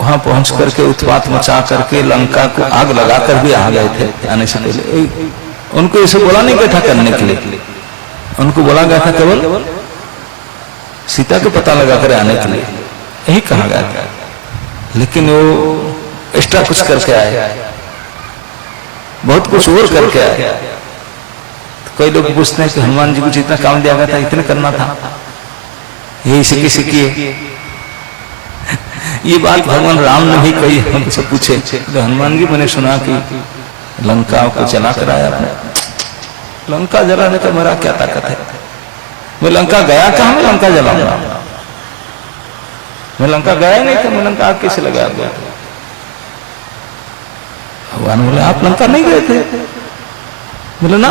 वहां पहुंच करके उत्पात मचा करके लंका को आग लगाकर भी आ गए थे आने से पहले, उनको इसे बोला नहीं गया था करने के लिए, उनको बोला गया था केवल सीता को पता लगा कर आने के लिए, यही कहा गया था। लेकिन वो एक्स्ट्रा कुछ करके आए, बहुत कुछ और करके आए। तो कई लोग पूछते हैं कि हनुमान जी को जितना काम दिया गया था इतने करना था, यही से किसी किए। ये बात भगवान राम ने भी कही, हमसे पूछे तो हनुमान जी मैंने सुना कि लंका को जला कर आया, लंका जलाने का मेरा क्या ताकत है, मैं लंका गया कहाँ, मैं लंका जलाऊंगा। मैं लंका गया ही नहीं था, मैं लंका आग कैसे लगा गया। भगवान बोले आप लंका नहीं गए थे। बोले ना,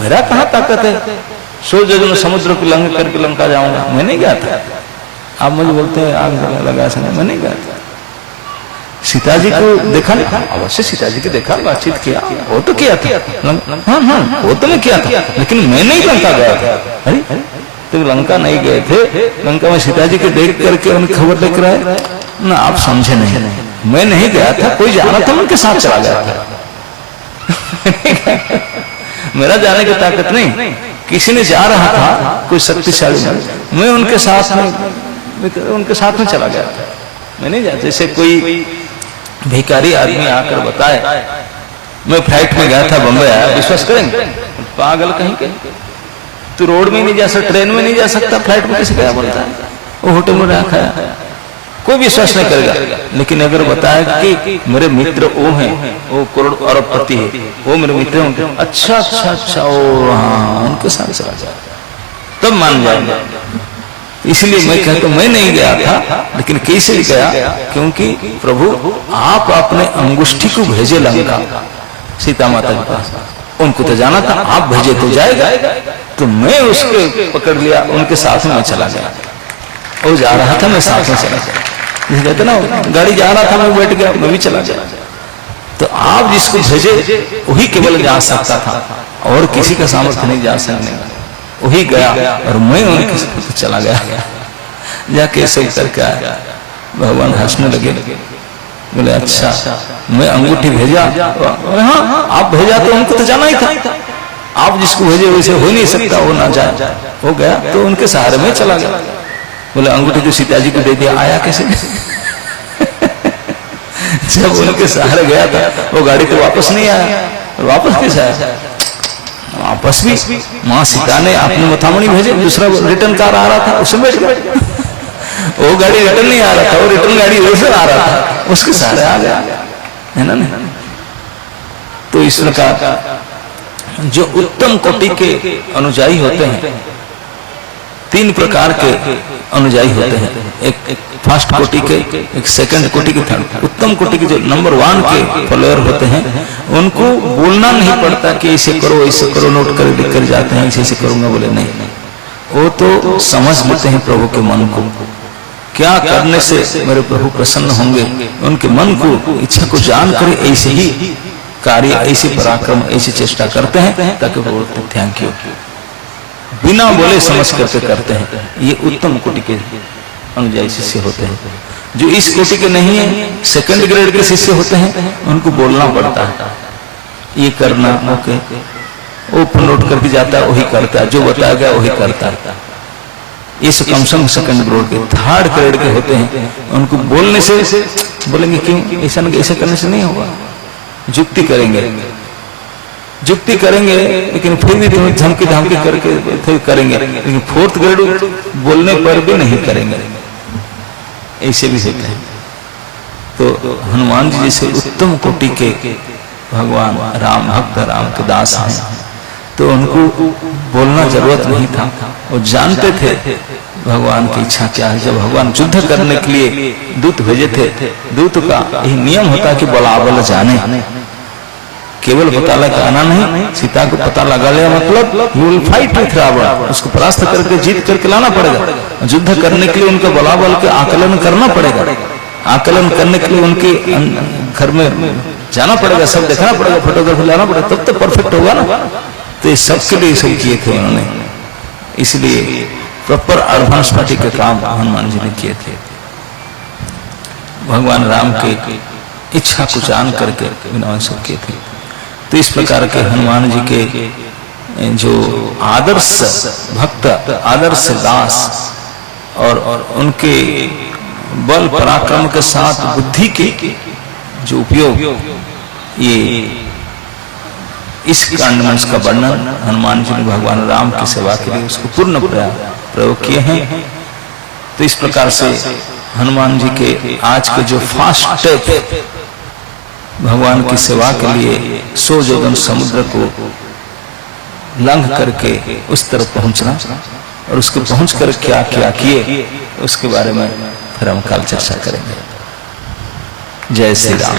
मेरा कहाँ ताकत है 100 जोजन समुद्र को लंघ करके लंका जाऊंगा, मैं नहीं गया था। आप मुझे बोलते हैं आग लगा सके, मैं नहीं गया था। सीता जी को देखा नहीं, अवश्य सीता जी को देखा, बातचीत किया, वो तो किया था। हाँ हाँ वो तो मैं किया था, लेकिन मैं नहीं लंका गया था। अरे तो लंका नहीं गए थे, लंका में सीता जी को देख करके उनकी खबर लेकर आए ना। आप समझे नहीं, मैं नहीं गया था, कोई जाना था उनके साथ चला गया था। मेरा जाने की ताकत नहीं, किसी ने जा रहा था, कोई शक्तिशाली, मैं उनके साथ में चला गया था। मैं नहीं जाता। जैसे कोई भिखारी आदमी आकर बताए मैं फ्लाइट में गया था, बम्बई आया, विश्वास करेंगे? पागल कहीं के, तू रोड में नहीं जा सकता, ट्रेन में नहीं जा सकता, फ्लाइट में कैसे गया बोलता है? वो होटल में रहा खाया, कोई विश्वास नहीं करेगा। लेकिन अगर बताया कि मेरे मित्र वो हैं, वो करोड़ अरबपति है, वो मेरे मित्र हैं, अच्छा अच्छा अच्छा, ओ हाँ उनके साथ चला जाए तब मान जाएंगे। इसलिए मैं कहता हूं मैं नहीं गया था, लेकिन कैसे गया? क्योंकि प्रभु आप अपने अंगुष्ठी को भेजे लंका सीता माता के पास, उनको तो जाना था, आप भेजे तो जाएगा। तो मैं उसको पकड़ लिया, उनके साथ में चला गया। वो जा रहा था, मैं साथ में चला गया। कहते ना गाड़ी जा रहा था, मैं बैठ गया, मैं भी चला गया। तो आप जिसको भेजे वही केवल जा सकता था, और किसी का सामर्थ्य नहीं जा सकने, वही गया और मैं उनके साथ चला गया। जाके ऐसे करके आया, भगवान हंसने लगे, बोले अच्छा मैं अंगूठी भेजा? हाँ आप भेजा तो उनको तो जाना ही था, आप जिसको भेजे वैसे हो नहीं सकता, वो ना जाए, हो गया तो उनके सहारे में चला गया। बोले अंगूठी तो सीता जी को दे दिया, आया कैसे? जब उनके सहारे गया था वो गाड़ी तो वापस नहीं आया, वापस कैसे आया? वापस भी माँ सीता ने अपने मथामणी भेजे, दूसरा रिटर्न कार आ रहा था, उसमें बैठ गया। वो गाड़ी रिटर्न नहीं आ रहा था, वो रिटर्न गाड़ी वैसे आ रहा था, उसके सहारे आ गया, है ना नहीं? तो इस प्रकार जो उत्तम कोटि के अनुयायी होते हैं, 3 प्रकार के अनुयायी होते हैं। एक फर्स्ट कोटि के, एक सेकंड कोटि के, थर्ड। उत्तम कोटि के जो नंबर 1 के फॉलोअर होते हैं, उनको बोलना नहीं पड़ता कि ऐसे करो ऐसे करो, नोट कर लिख कर जाते हैं, ऐसे ऐसे करूंगा, बोले नहीं, वो तो समझ लेते हैं प्रभु के मन को, क्या करने से मेरे प्रभु प्रसन्न होंगे, उनके मन को, इच्छा को जान कर ऐसे ही कार्य, ऐसे पराक्रम, ऐसी चेष्टा करते हैं, ताकि वो थैंक यू बिना बोले समझ करके करते हैं। ये उत्तम कोटि के अनुयायी शिष्य होते हैं। जो इस कोटि के नहीं है, सेकंड ग्रेड के शिष्य होते हैं, उनको बोलना पड़ता है, ये करना, ओके, वो नोट करके जाता है, वही करता है, जो बताया गया वही करता है। ये कम से कम सेकंड ग्रेड के। थर्ड ग्रेड के होते हैं, उनको बोलने से बोलेंगे क्यों ऐसा नहीं, ऐसा करने से नहीं होगा, जुक्ति करेंगे, लेकिन फिर भी धमकी करके फिर करेंगे, लेकिन 4th ग्रेड बोलने पर भी नहीं करेंगे, ऐसे भी होते हैं। तो हनुमान जी जैसे उत्तम कोटि के भगवान राम भक्त, राम के दास हैं, तो उनको बोलना जरूरत नहीं था, वो जानते थे भगवान की इच्छा क्या है। जब भगवान युद्ध करने के लिए दूत भेजे थे, दूत का यही नियम होता है कि बलाबल जाने, केवल पता लगाना नहीं, सीता को पता लगा लिया मतलब you will fight with Ravan, उसको परास्त करके जीत करके लाना पड़ेगा। युद्ध करने के लिए उनका बलाबल के आकलन करना पड़ेगा, आकलन करने के लिए उनके घर में जाना पड़ेगा, सब देखना पड़ेगा, फोटोग्राफी लाना पड़ेगा, तब तो परफेक्ट होगा ना। तो ये सबके लिए सब किए थे उन्होंने, इसलिए प्रॉपर एडवांस पार्टी के काम हनुमान जी ने किए थे। भगवान राम के इच्छा को जान करके विनाश सब किए थे। तो इस प्रकार के हनुमान जी के जो आदर्श भक्त, आदर्श दास, और उनके बल पराक्रम के साथ बुद्धि के जो उपयोग, ये इस कांड में उसका वर्णन हनुमान जी ने भगवान राम की सेवा के लिए उसको पूर्ण प्रयोग किए हैं। तो इस प्रकार से हनुमान जी के आज के जो फास्ट स्टेप भगवान की सेवा के लिए 100 योजन समुद्र को लंघ करके उस तरफ पहुंचना, और उसको पहुंचकर क्या क्या किए उसके बारे में फिर हम कल चर्चा करेंगे। जय श्री राम।